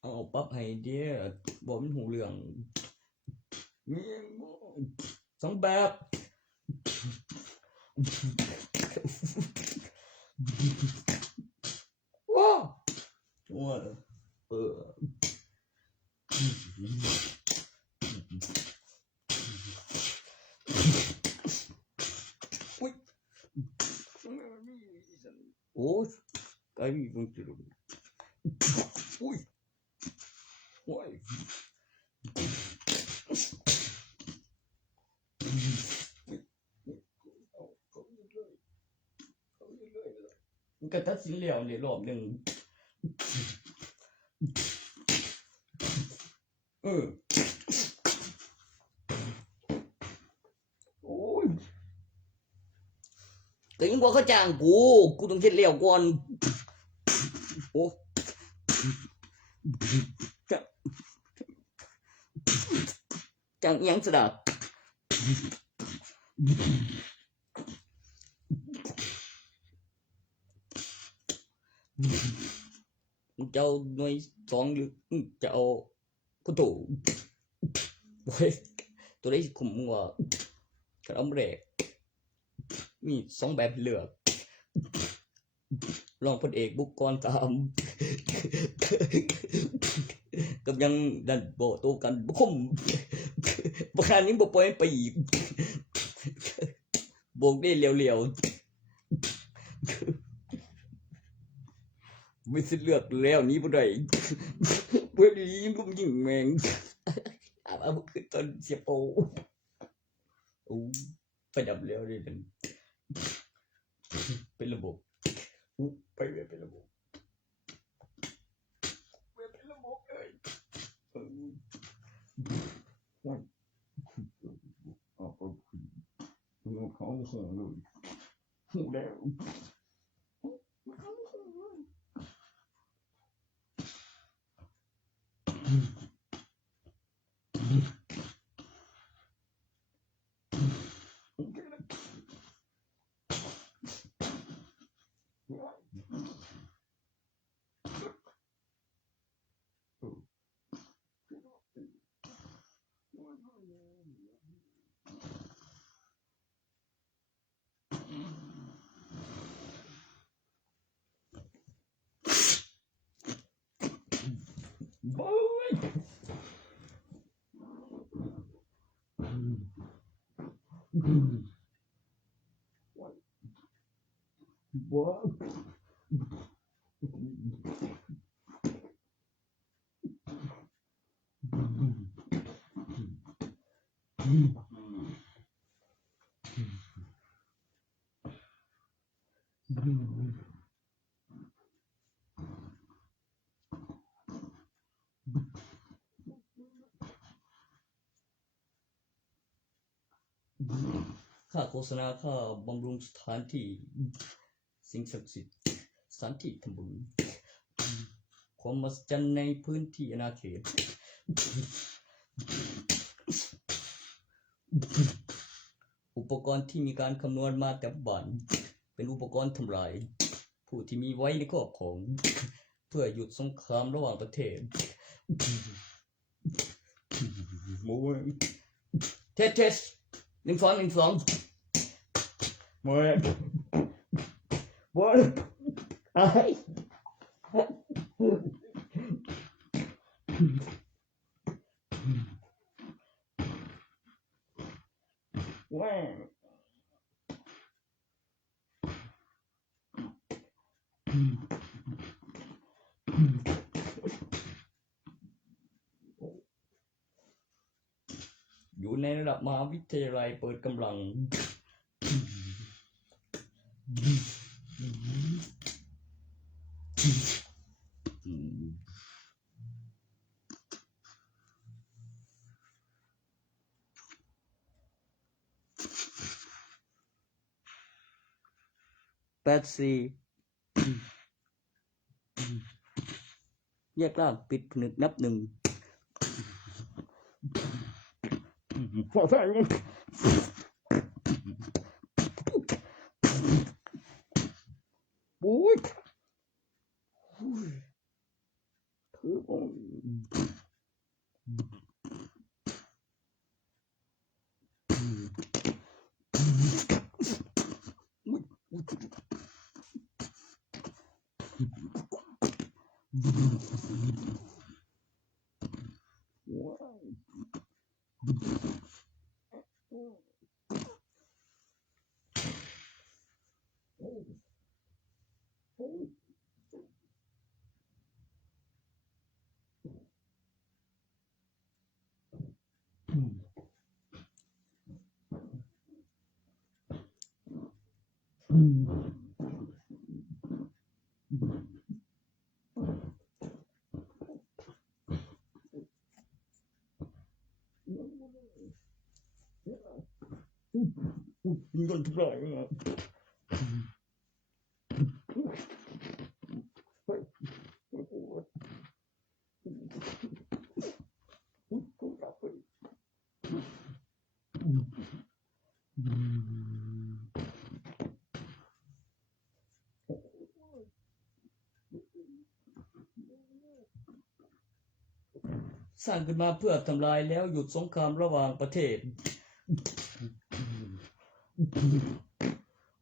เอาปั๊บให้เดียบอกมันหูเรื่องสองแบบว้าวว้าว อ้ยไก่มีมันจะอุ้ยโอ้ยมันก็ตัดสินแล้วเนี่ยรอบนึงโอ้ยก็ยังบ่เขาจ้างกูต้องเฮ็ดแล้วก่อนโอ้จ้างอีหยังซะดะเจ้าหน่วย2หรือจะเอาผู้โตโอ้ยตัวได้คุมว่าคันเอาแรกมี2แบบเลือกรองพลเอกบุกกรตามกับยังดันบ่โตกันบ่คุมบ่คานี้บ่ปล่อยไปอีกบ่ได้เร็วๆไม่สิเลือกแล้วนี้บ่ได้เพิ่นยิงผมยิงแม่งเอาคือตอนเสียโปโอ้ประดับแล้วนี่เป็นระบบไปเป็นระบบเป็นระบบเลยวันเอาไปมันเขาส่งเลยหูแล้วค่าโฆษณาค่าบำรุงสถานที่สิ่งศักดิ์สิทธิ์สถานที่ทำบุญความมหัศจรรย์ในพื้นที่อาณาเขตอุปกรณ์ที่มีการคำนวณมาแต่บ้านเป็นอุปกรณ์ทำลายผู้ที่มีไว้ในครอบครองเพื่อหยุดสงครามระหว่างประเทศโอ้ยเทส1 2 1 2โอ้ยโอ้ยไอ้ว้าอยู่ในระดับมหาวิทยาลัยเปิดกำลัง84แยกล่างปิดผนึกนับ1พอใส่โอ้ย มันทำลายอ่ะสร้างขึ้นมาเพื่อทำลายแล้วหยุดสงครามระหว่างประเทศ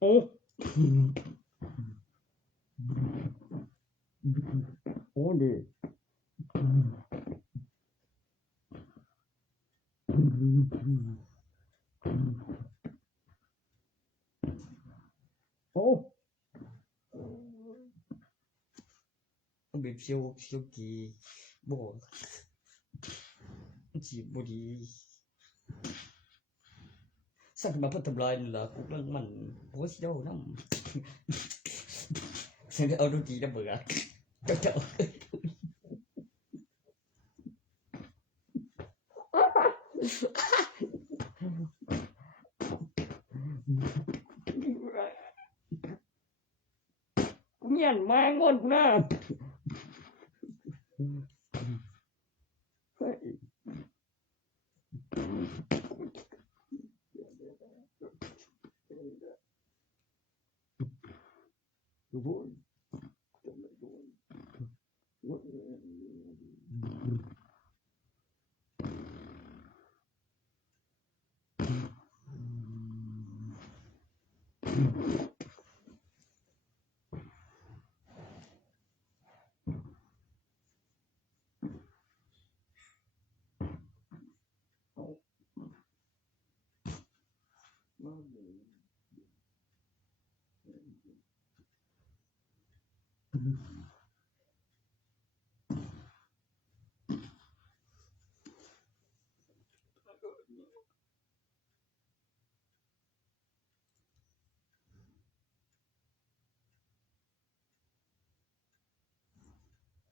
โอ้โอ้ดิโอ้ต้องบีบเชียวกีบ่จีบบ่ดีสร้างขึ้นมาเพื่อทำลายนี่ล่ะพวกนั้นมันบ่สิเจ้านำฉันเอาดนตรีนำเบิ่งเจ้าเงียนมางอนกูนะ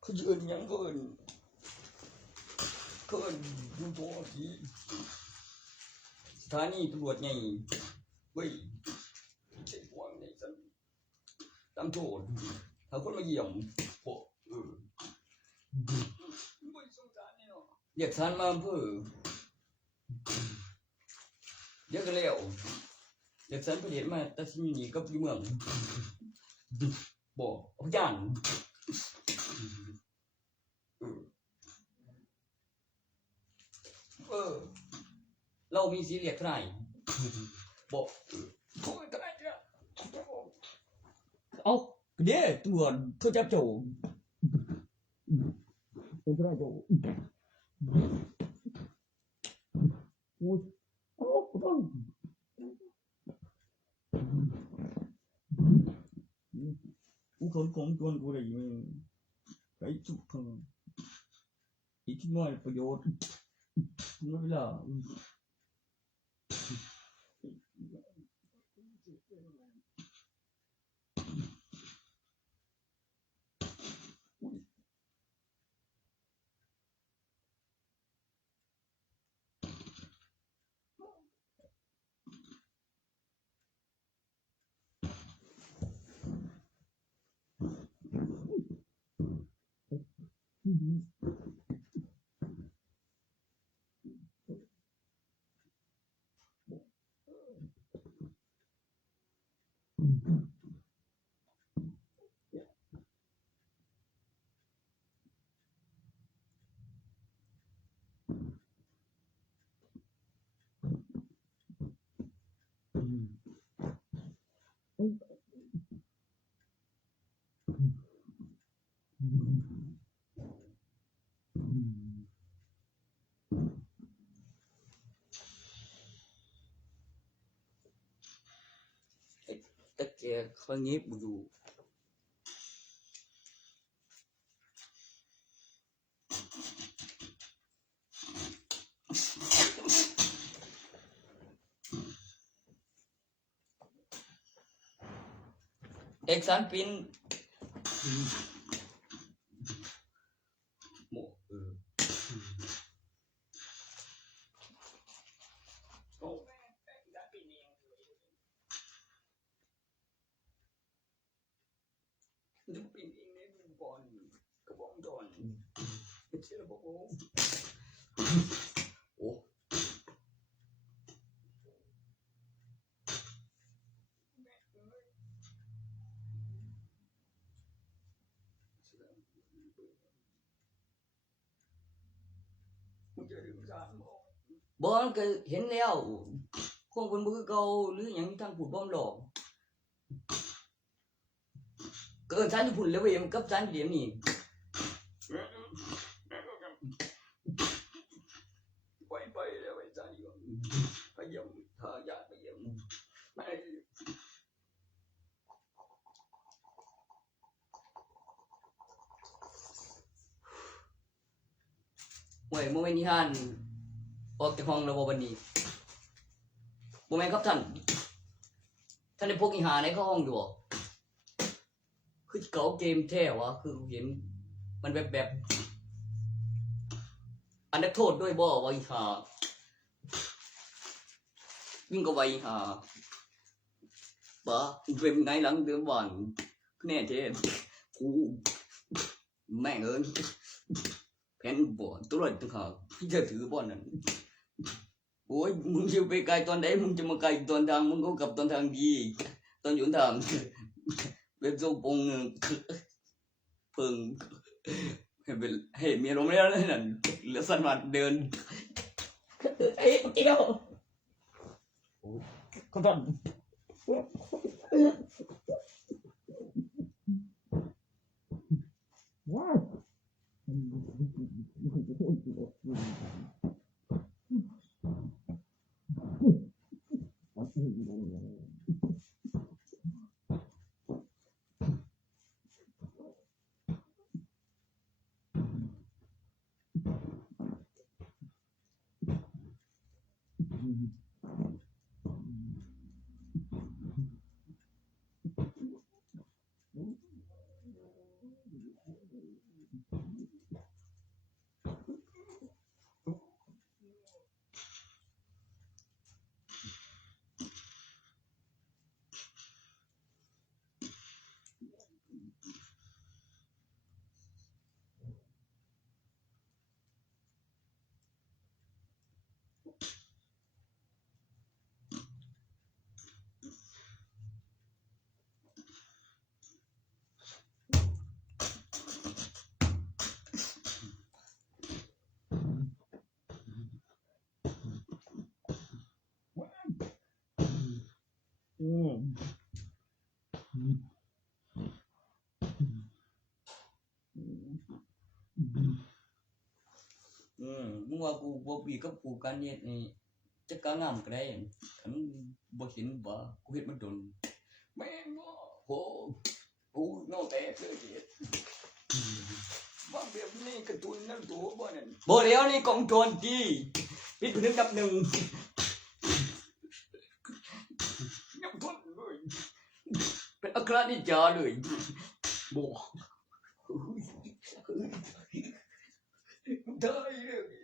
เขาเอิ้นหยังก็เอิ้นอยู่ตัวที่สถานีตำรวจใหญ่เว้ยเช็คพวกนี้ซั่นตามโทษถ้าคนมาเยี่ยมพวกบ่สงสารแน่เนาะเรียกศาลมาอำเภอเดี๋ยวก็แล้วเรียกศาลประเทศมาตัดสินอยู่นี่กับอยู่เมืองบ่เอาย่านเรามีสิเรียกเท่าไหร่บ่โทษเท่าไหร่เนี่ยเอาเด้ตำรวจเขาจับโจรเป็นเท่าไหร่โจรโอ้ยโอ้ต้องกูคนของจวนกูได้อยู่ไอ้จุกพังอีกน้อยประโยชน์เวลาตะแกเขาเงียบอยู่เอกสารปินโมโอ้แม่เอกสารปินนี่ โอ้บ่มันก็เห็นแล้วคงเพิ่นบ่คือเก่าหรือหยังทางพูดบ่มหรอกก็เอิ้นสารอยู่พุ่นแล้วเว้ยมันกับสารอยู่เดี๋ยวนี้ไปแล้วไอ้สารอยู่ไปเยี่ยมถ้าญาติไปเยี่ยมโอ้ยบ่แม่นนิทานออกจากห้องแล้วบ่บัดนี้บ่แม่นครับท่านได้พกอีหาในเข้าห้องอยู่บ่คือเก่าเกมแท้วะคือเห็นมันแบบอันนักโทษด้วยบ่ว่าอีหายิ่งกว่าอีหาบ่เป็นไงหลังเดือนวันแน่เด้กูแม่งเอิ้นแผ่นบ่ตัวต่างหากที่จะถือบ่นั่นโอ้ยมึงจะไปไกลตอนไหนมึงจะมาไกลตอนทางมึงก็กลับตอนทางดีตอนอยู่ทางเป็นทรงปงเพิ่งให้เมียลงแล้วนั่นแล้วสันวัดเดินไอ้เกี่ยวก็ต้องว้าวมึงว่ากูบ่ปีกับกูกันเฮ็ดนี่จักกะงามก็ได้คันบ่เห็นบ่กูเฮ็ดมันดนแม่งโหกูเนาแต่เลยเฮ็ดว่าแบบนี้การ์ตูนนั่นตัวบ่นั่นบ่แล้วนี่กองโจรดีปิดถึงดับ1ยังทนเลยเป็นอัครนิจาเลยบ่ได้เลย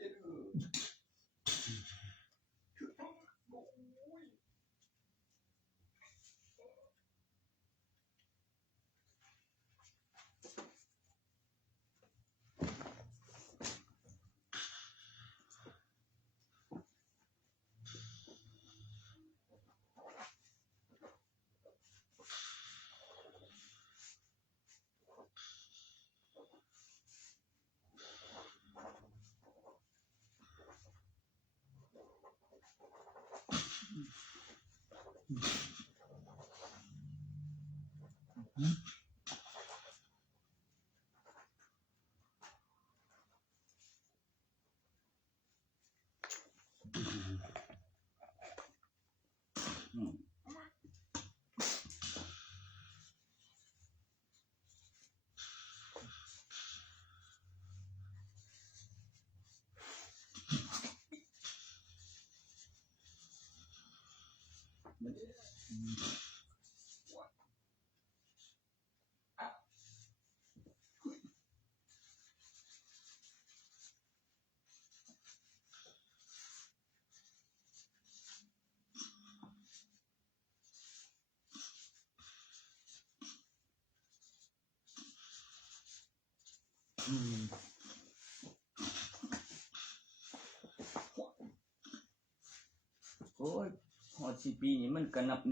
โอ้ยฮอด10ปีนี่มันก็นับ1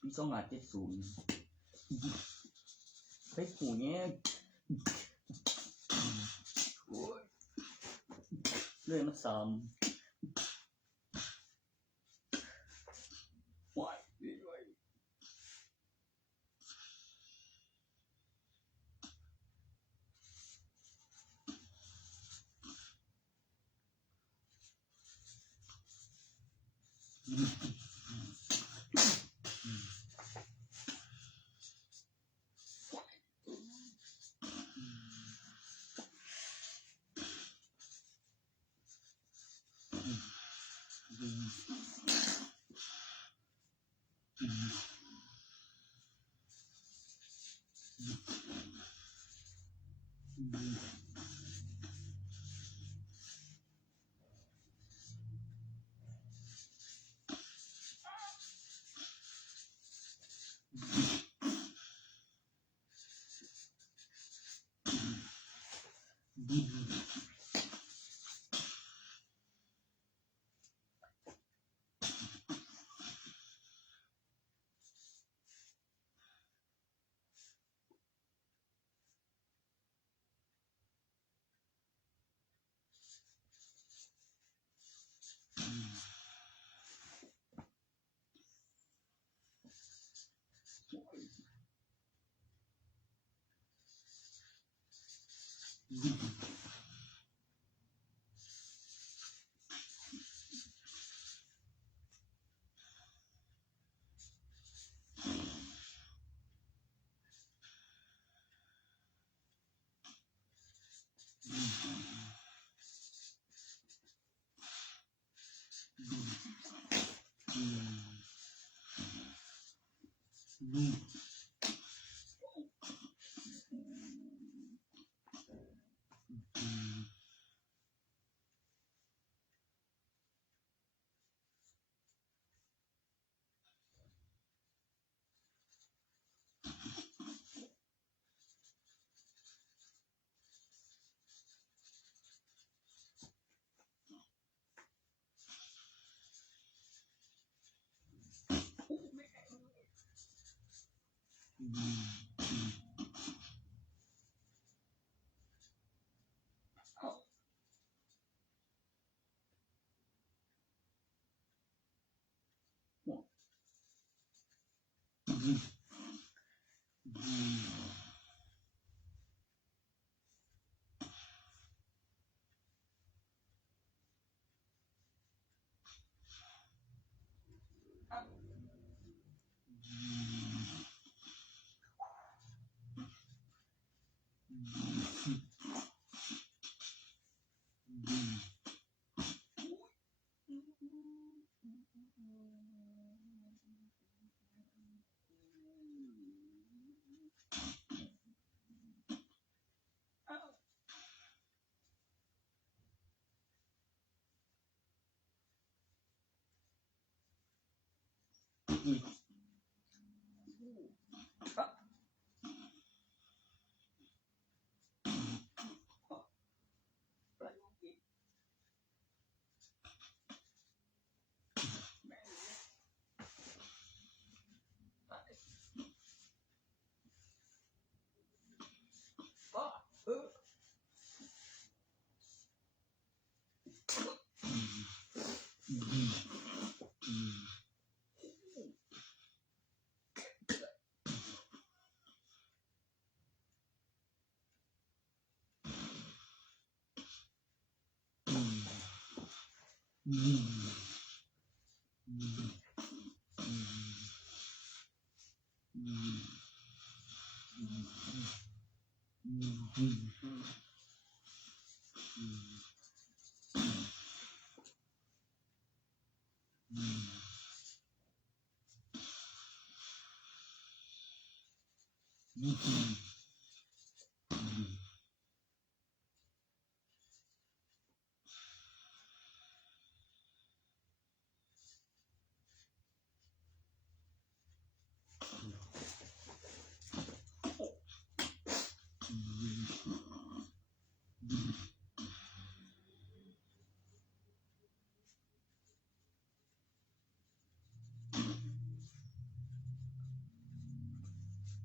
ปี2570ไปหูแยกโอ้ยเลยมัน3ว้าย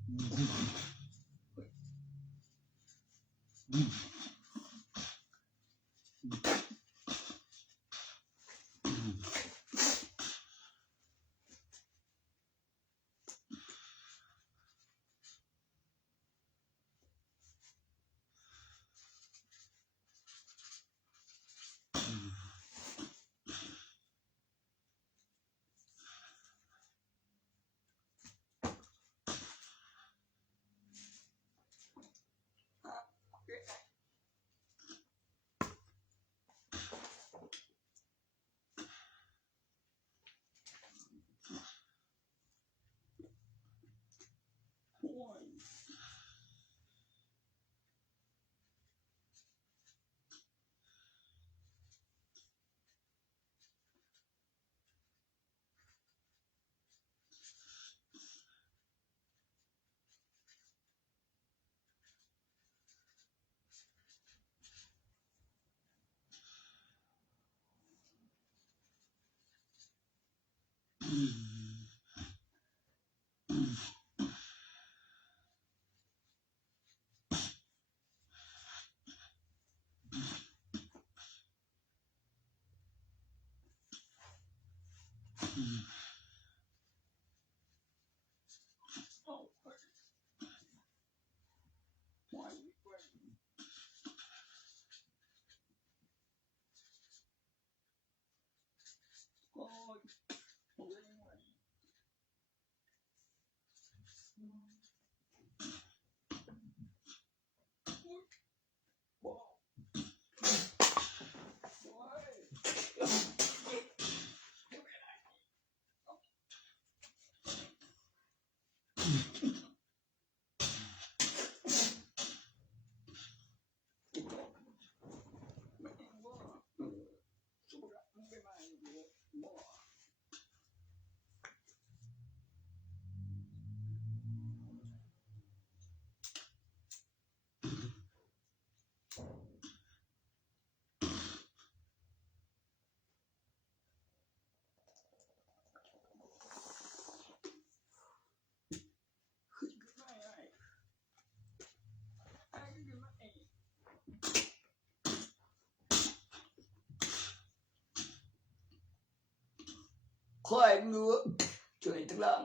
ค่อยมือช่วยทั้งหลัง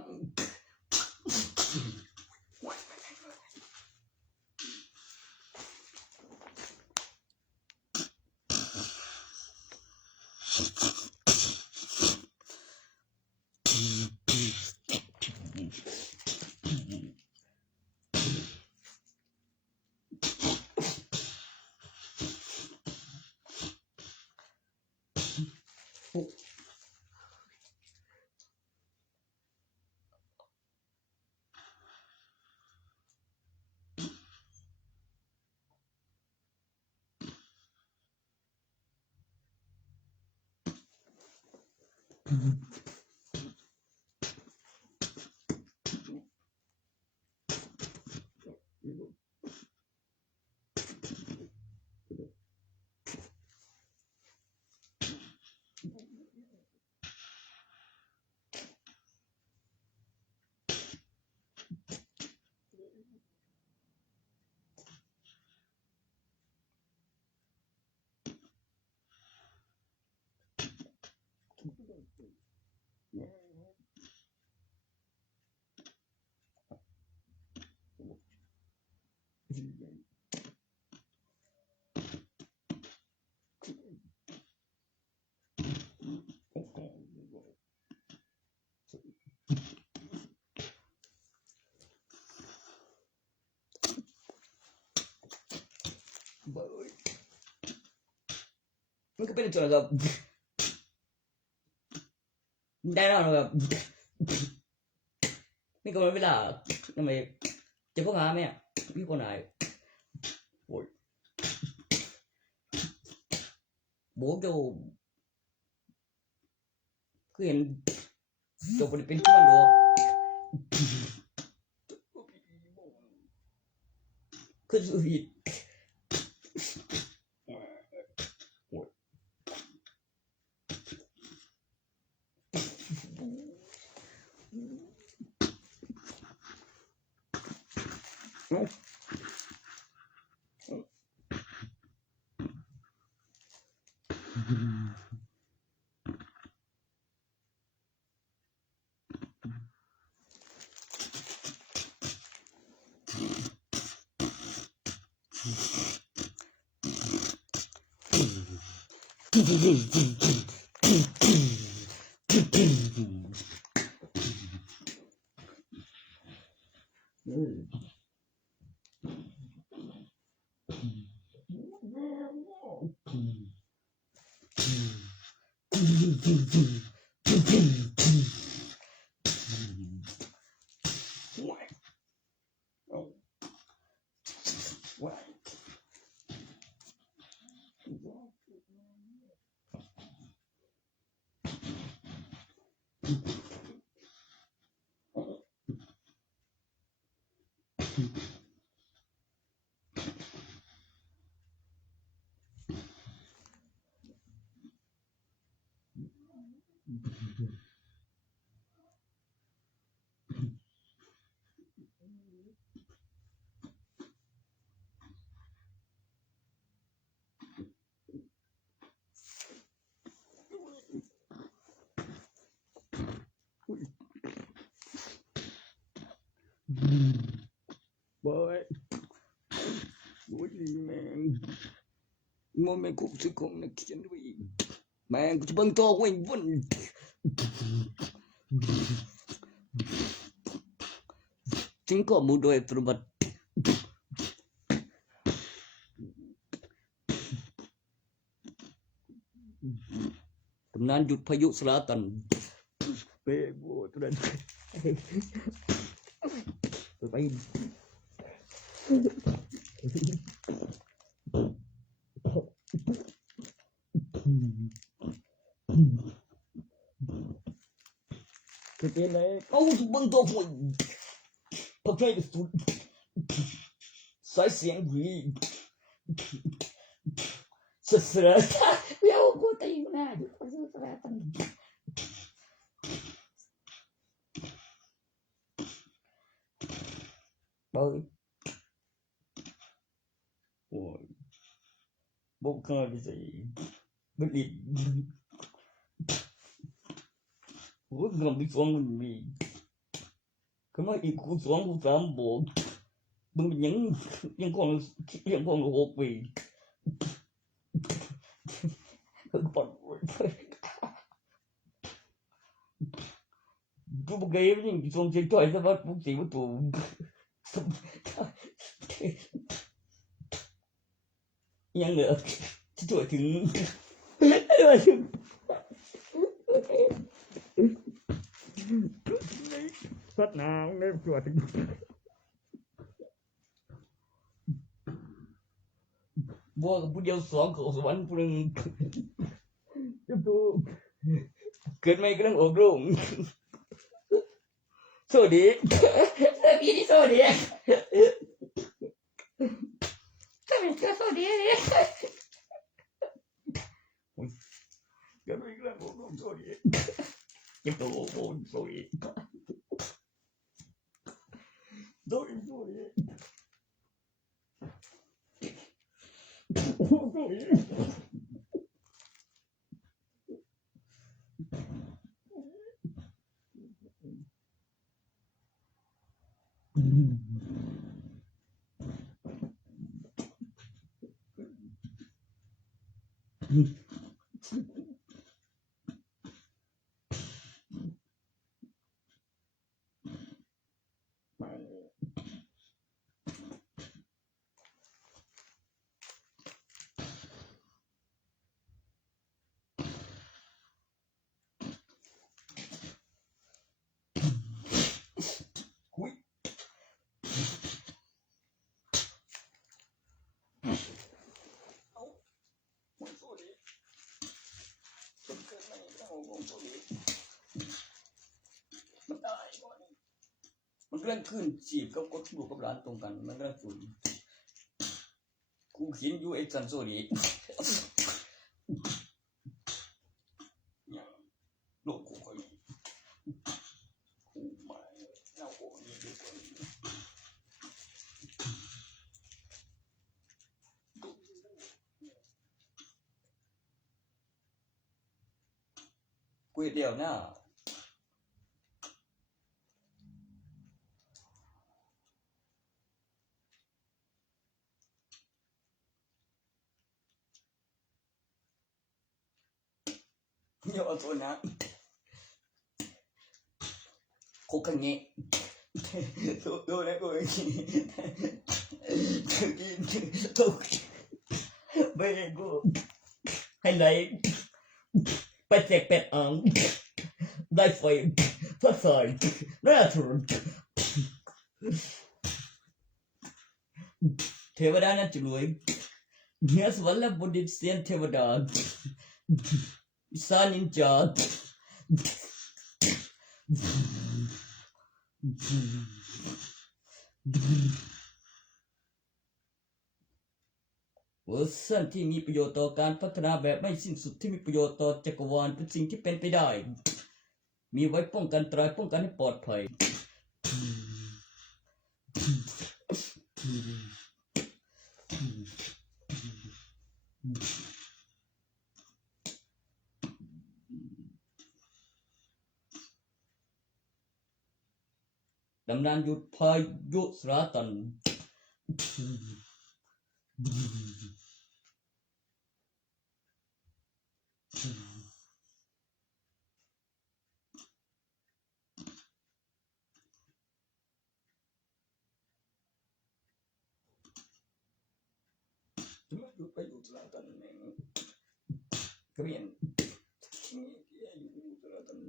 มันก็เป็นจนกับได้แล้วแบบนี่ก็เวลาทำไมจะพวกหาแม่พี่คนไหนโอ้ยโบโจคือเห็นโจเป็นที่มันโดคือสุด Boy. Holy man. Mo me ku su kong na kian wi. Man ku bang to wen won. Chính có một đôi trụ bậtตำนานหยุดพายุสลาตันเป้โว้ตัวนั้นไปคือเป็นไงเอาสุบังตัวฝนพอใครจะสุดสายเสียงวีสสระเดี๋ยวกูตีมันนะอยู่พอสระตันเฮ้ยโอ้ยบอกกันดิสิมันดิโอ้ยกำลังสองมันมีก็ไม่อีกกูสองกูสามบอกมึงเป็นยังก่อน6 ปีก็ปอดกูบอกไงมันยังส่งเสียงต่อยซะว่าปุ๊บสิว่าตัวยังเหลือที่ตัวถึงสัตว์น้ำเนี่ยตัวถึงบัวกับผู้เดียว2เขาสวรรค์ผู้นึงจุ๊บเกิดไม่ก็ต้องอบรมสวัสดีพี่นี่สวัสดีถ้าเป็นก็สวัสดีเกิดไม่ก็ต้องอบรมสวัสดียังตัวอบรมสวัสดีโดยสวัสดีมันก็ขึ้นจีบกับกดลูกกับหลานตรงกันมันก็ฝุ่นกูเขียนอยู่ไอ้จันโซดีอย่างโลกกูก็กูมาเน่าโง่นี่ดูก่อน เฮ็ดแล้วนะเดี๋ยวเอาตัวนะโคกันเงะตัวนะกูกินตัวไม่กูให้ไหลไปแจกเป็ดอ่างได้ไฟพัดสายน่าทุนเทวดานั้นจะรวยเนื้อสวรรค์และบุญเสียนเทวดาสานินจาเวอร์ชันที่มีประโยชน์ต่อการพัฒนาแบบไม่สิ้นสุดที่มีประโยชน์ต่อจักรวาลเป็นสิ่งที่เป็นไปได้มีไว้ป้องกันตรายป้องกันให้ปลอดภัยตำนานหยุดพายุสราตันหยุดพายุสราตันเกรียนสราตัน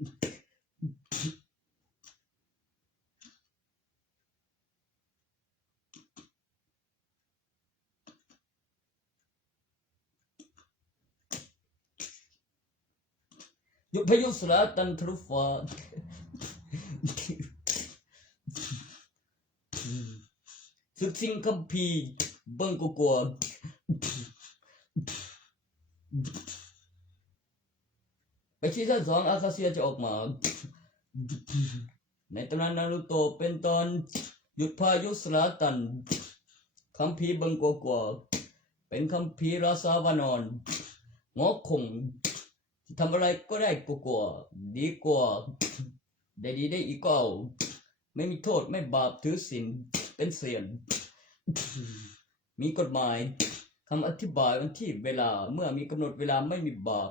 หยุดพายุสราตันทะลุฟ้าศึกสิงคัมภีร์เบิ่งกลัวไปซีซั่น2อาคาเซียจะออกมาในตำนานนารูโตะเป็นตอนหยุดพายุสราตันคัมภีร์เบิ่งกลัวเป็นคัมภีร์ราชาวานอนงอคงที่ทำอะไรก็ได้กลัวดีกว่าได้ดีได้อีกก็ไม่มีโทษไม่บาปถือศีลเป็นเสียนมีกฎหมายคำอธิบายวันที่เวลาเมื่อมีกำหนดเวลาไม่มีบาป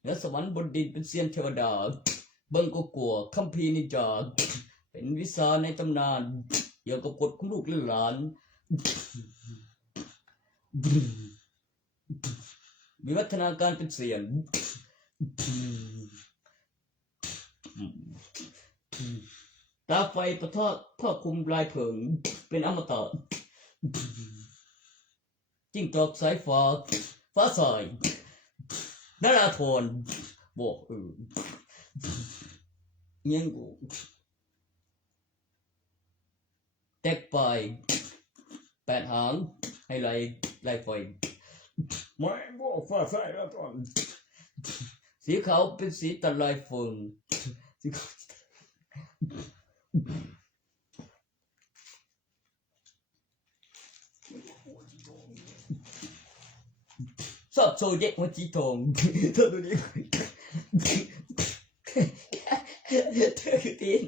เหนือสวรรค์บนดินเป็นเสียนเทวดาเบิ่งกลัวคัมภีร์นิจาเป็นวิชาในตำนานเกี่ยวกับกฎของลูกและหลานวิวัฒนาการเป็นเสียนตาไฟปะทะผ้าคลุมลายเผิงเป็นอมตะจิ้งจอกสายฟ้าฟ้าสายนาราธรบอกยังกูแตกไป8หางให้ไล่ไฟไม่บอกฟ้าสายแล้วตอนสีขาวเป็นสีตะลายเฟิงสีขาวชอบโชว์เด็กหัวจีทองเธอดูดิเธอคือตีน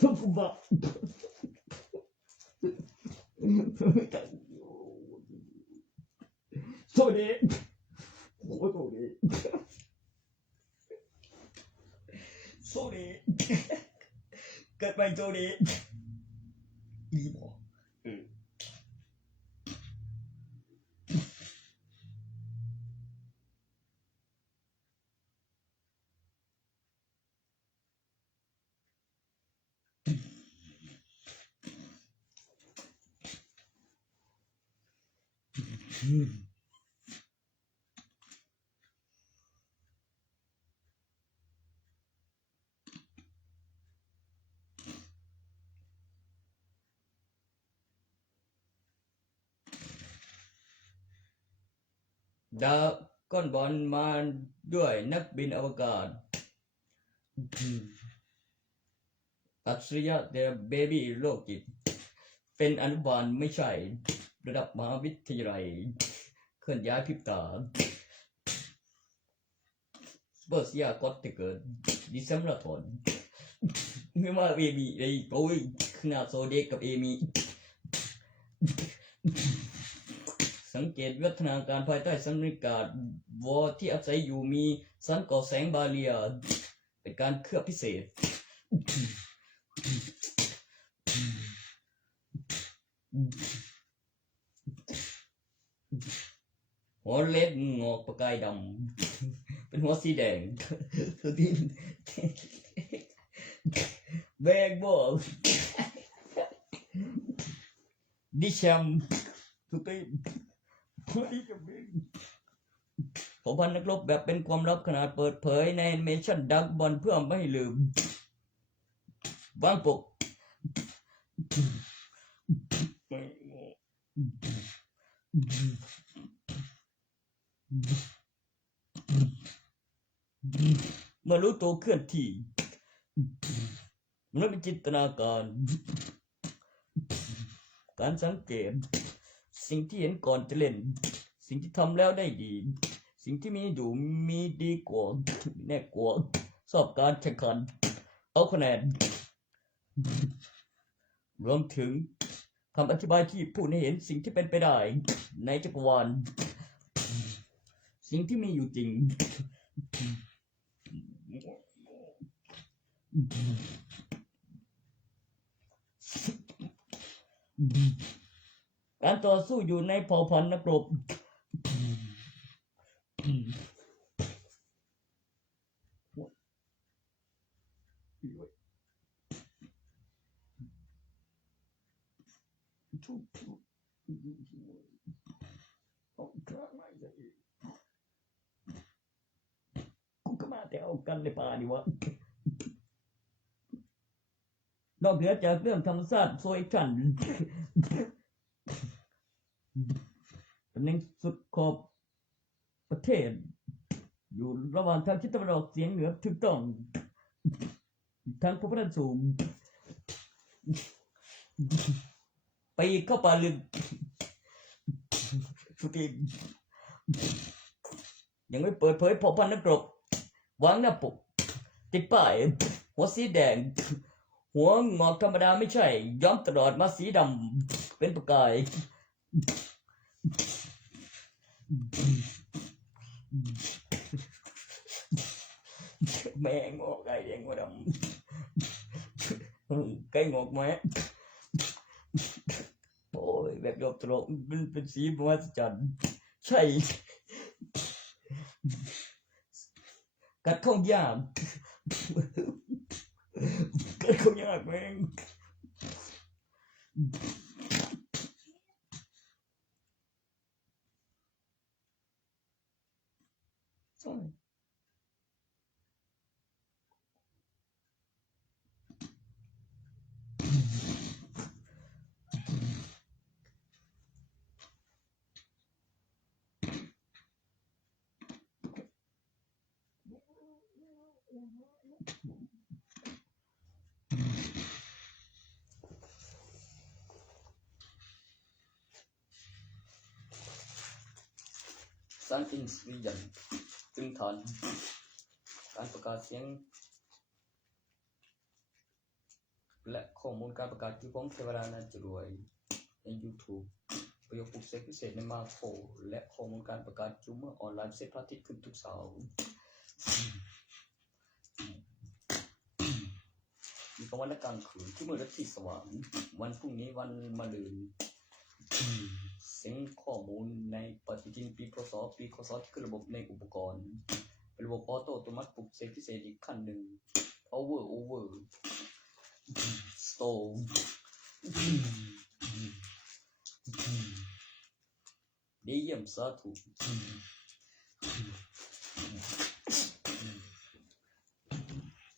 ทุกบ้าโชว์เด็กโอ้โหเด็กโชว์เด็กเกิดไปโชว์เด็กอีบ่ดาก้อนบอลมาด้วยนักบินอวกาศ อัจฉริยะแต่เบบี้โลกิตเป็นอนุบาลไม่ใช่ระดับมหาวิทยาลัยเคลื่อนย้ายพริบตาเบอร์สยากอตเตเกิดดิเซมราทอนไม่ว่าเอมีไอ้โอ้ยขนาดโซเด็กกับเอมีสังเกตวัฒนาการภายใต้สันนิษฐานวอที่อาศัยอยู่มีสันก่อแสงบาเรียเป็นการเคลือบพิเศษหัวเล็กงอกประกายดำเป็นหัวสีแดงสุดที่แบกบอกดิแชมสุดที่ผู้ที่จะเป็นผมพันนักรบแบบเป็นความลับขนาดเปิดเผยในแอนิเมชั่นดักบอลเพื่อไม่ให้ลืมวางปกเมื่อรู้ตัวเคลื่อนที่มันเป็นจินตนาการการสังเกตสิ่งที่เห็นก่อนจะเล่นสิ่งที่ทำแล้วได้ดีสิ่งที่มีดูมีดีกว่าแน่กว่าสอบการแข่งขันเอาคะแนนรวมถึงคำอธิบายที่พูดให้เห็นสิ่งที่เป็นไปได้ในจักรวาลสิ่งที่มีอยู่จริงการต่อสู้อยู่ในเผ่าพันธุ์นักรบกูก็มาแต่เอากันในป่านี่วะนอกเหนือจากเรื่องธรรมชาติโซยชันตำแหน่งสุดขอบประเทศอยู่ระหว่างทางทิศตะวันออกเฉียงเหนือถูกต้องทางพระพุทธสูงไปเข้าป่าลึกสุดที่ยังไม่เปิดเผยเผ่าพันธุ์นักรบวางหน้าปกติดป้ายหัวสีแดงหัวงอกธรรมดาไม่ใช่ย้อมตลอดมาสีดำเป็นประกายแม่งอกไก่แดงหัวดำไก่งอกแม่โอ้ยแบบยอบตลกมันเป็นสีมหัศจรรย์ใช่กัดเข้ายากกัดเข้ายากแม่งใช่สร้างอินสวิยันจึงฐานการประกาศเสียงและข้อมูลการประกาศที่ผมเทวดานั้นจะรวยใน YouTube ประโยคปลุกเสกพิเศษในมาโคและข้อมูลการประกาศจูเมอร์ออนไลน์เซตพระอาทิตย์ขึ้นทุกเสาร์มีกลางวันและกลางคืนที่มืดและที่สว่างวันพรุ่งนี้วันมะรืนเสียงข้อมูลในปฏิทินปีพศที่ขึ้นระบบในอุปกรณ์เป็นระบบออโต้อัตโนมัติปลุกเสกพิเศษอีกขั้นหนึ่ง over stove ดีเยี่ยมสาธุ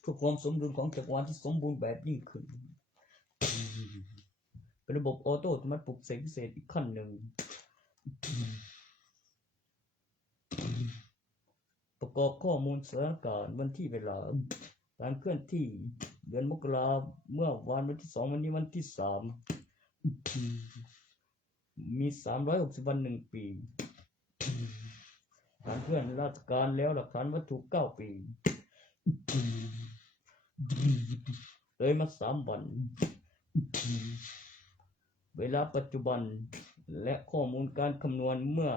เพื่อความสมดุลของจักรวาลที่สมบูรณ์แบบยิ่งขึ้นเป็นระบบออโต้อัตโนมัติปลุกเสกพิเศษอีกขั้นหนึ่งประกอบข้อมูลสถานการณ์วันที่เวลา การเคลื่อนที่เดือนมกราเมื่อวันที่2วันนี้วันที่3มี360วัน1ปีการเคลื่อนราชการแล้วหลักฐานวัตถุ9ปีเลยมา3วันเวลาปัจจุบันและข้อมูลการคำนวณเมื่อ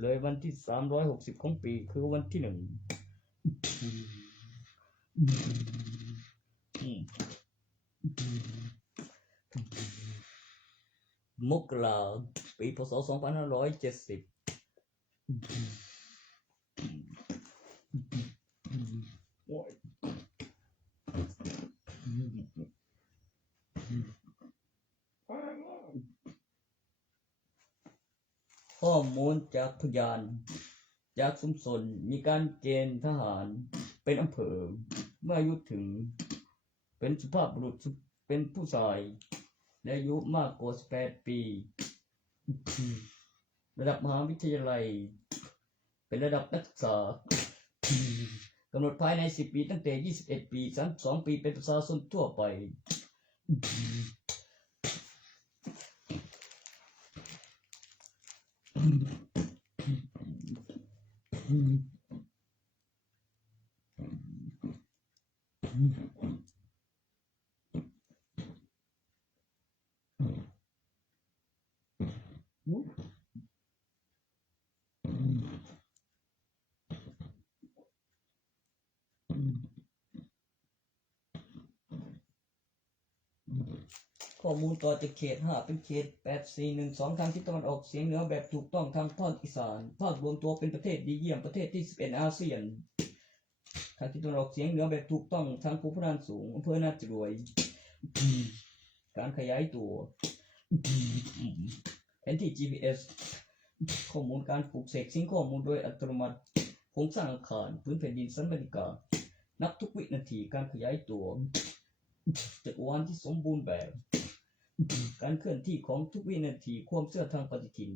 เลยวันที่360ของปีคือวันที่1มกราปีพ.ศ. 2570ข้อมูลจากพยานจากชุมชนมีการเกณฑ์ทหารเป็นอำเภอเมื่ออายุถึงเป็นสุภาพบุรุษเป็นผู้ชายและอายุมากกว่า18ปีระดับมหาวิทยาลัยเป็นระดับนักศึกษากำหนดภายใน10ปีตั้งแต่21ปี32ปีเป็นประชาชนทั่วไปข้อมูลต่อจากเขต5เป็นเขต8412ทางทิศตะวันออกเฉียงเหนือแบบถูกต้องทางภาคอีสานภาครวมตัวเป็นประเทศดีเยี่ยมประเทศที่11อาเซียนทางทิศตะวันออกเฉียงเหนือแบบถูกต้องทางภูพานสูงอำเภอนาจรวยการขยายตัวแผนที่ GPS ข้อมูลการปลูกเสกสิ่งข้อมูลโดยอัตโนมัติโครงสร้างอาคารพื้นแผ่นดินสันบรรยากาศนับทุกวินาทีการขยายตัวจักรวาลที่สมบูรณ์แบบการเคลื่อนที่ของทุกวินาทีความเชื่อทางปฏิทิน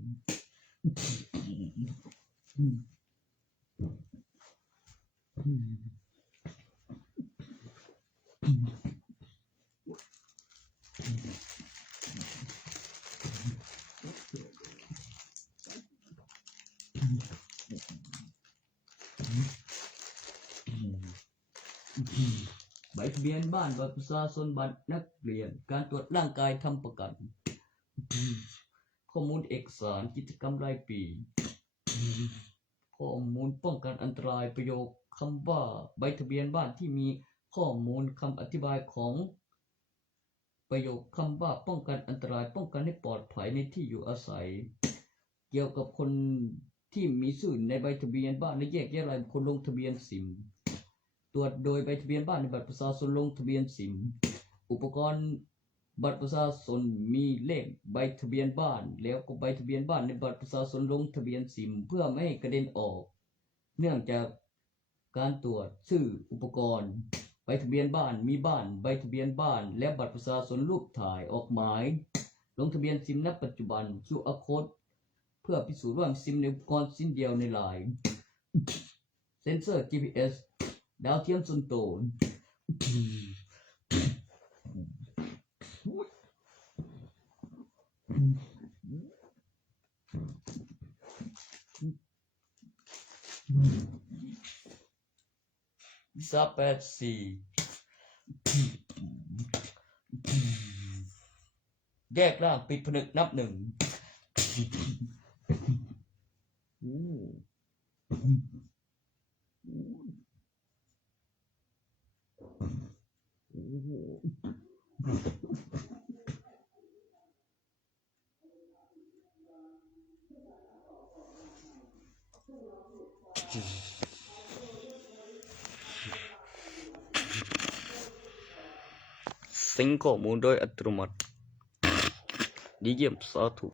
ใบทะเบียนบ้านบัตรประชาชนบัตรนักเรียนการตรวจร่างกายทำประกันข้อมูลเอกสารกิจกรรมรายปีข้อมูลป้องกันอันตรายประโยคคำว่าใบทะเบียนบ้านที่มีข้อมูลคำอธิบายของประโยคคำว่าป้องกันอันตรายป้องกันให้ปลอดภัยในที่อยู่อาศัยเกี่ยวกับคนที่มีชื่อในใบทะเบียนบ้านและแยกแยะรายบุคคลลงทะเบียนซิมตรวจโดยใบทะเบียนบ้านในบัตรประชาชนลงทะเบียนซิมอุปกรณ์บัตรประชาชนมีเลขใบทะเบียนบ้านแล้วก็ใบทะเบียนบ้านในบัตรประชาชนลงทะเบียนซิมเพื่อไม่ให้กระเด็นออกเนื่องจากการตรวจชื่ออุปกรณ์ใบทะเบียนบ้านมีบ้านใบทะเบียนบ้านและบัตรประชาชนรูปถ่ายออกหมายลงทะเบียนซิมณปัจจุบัน QR Code เพื่อพิสูจน์ว่าซิมในอุปกรณ์สิ้นเดียวในลายเซ็นเซอร์ GPS ดาวเทียมส่วนตัวแยกร่างปิดผนึกนับ1ซิงข้อมูลโดยอัตโนมัติดีเยี่ยมสาธุ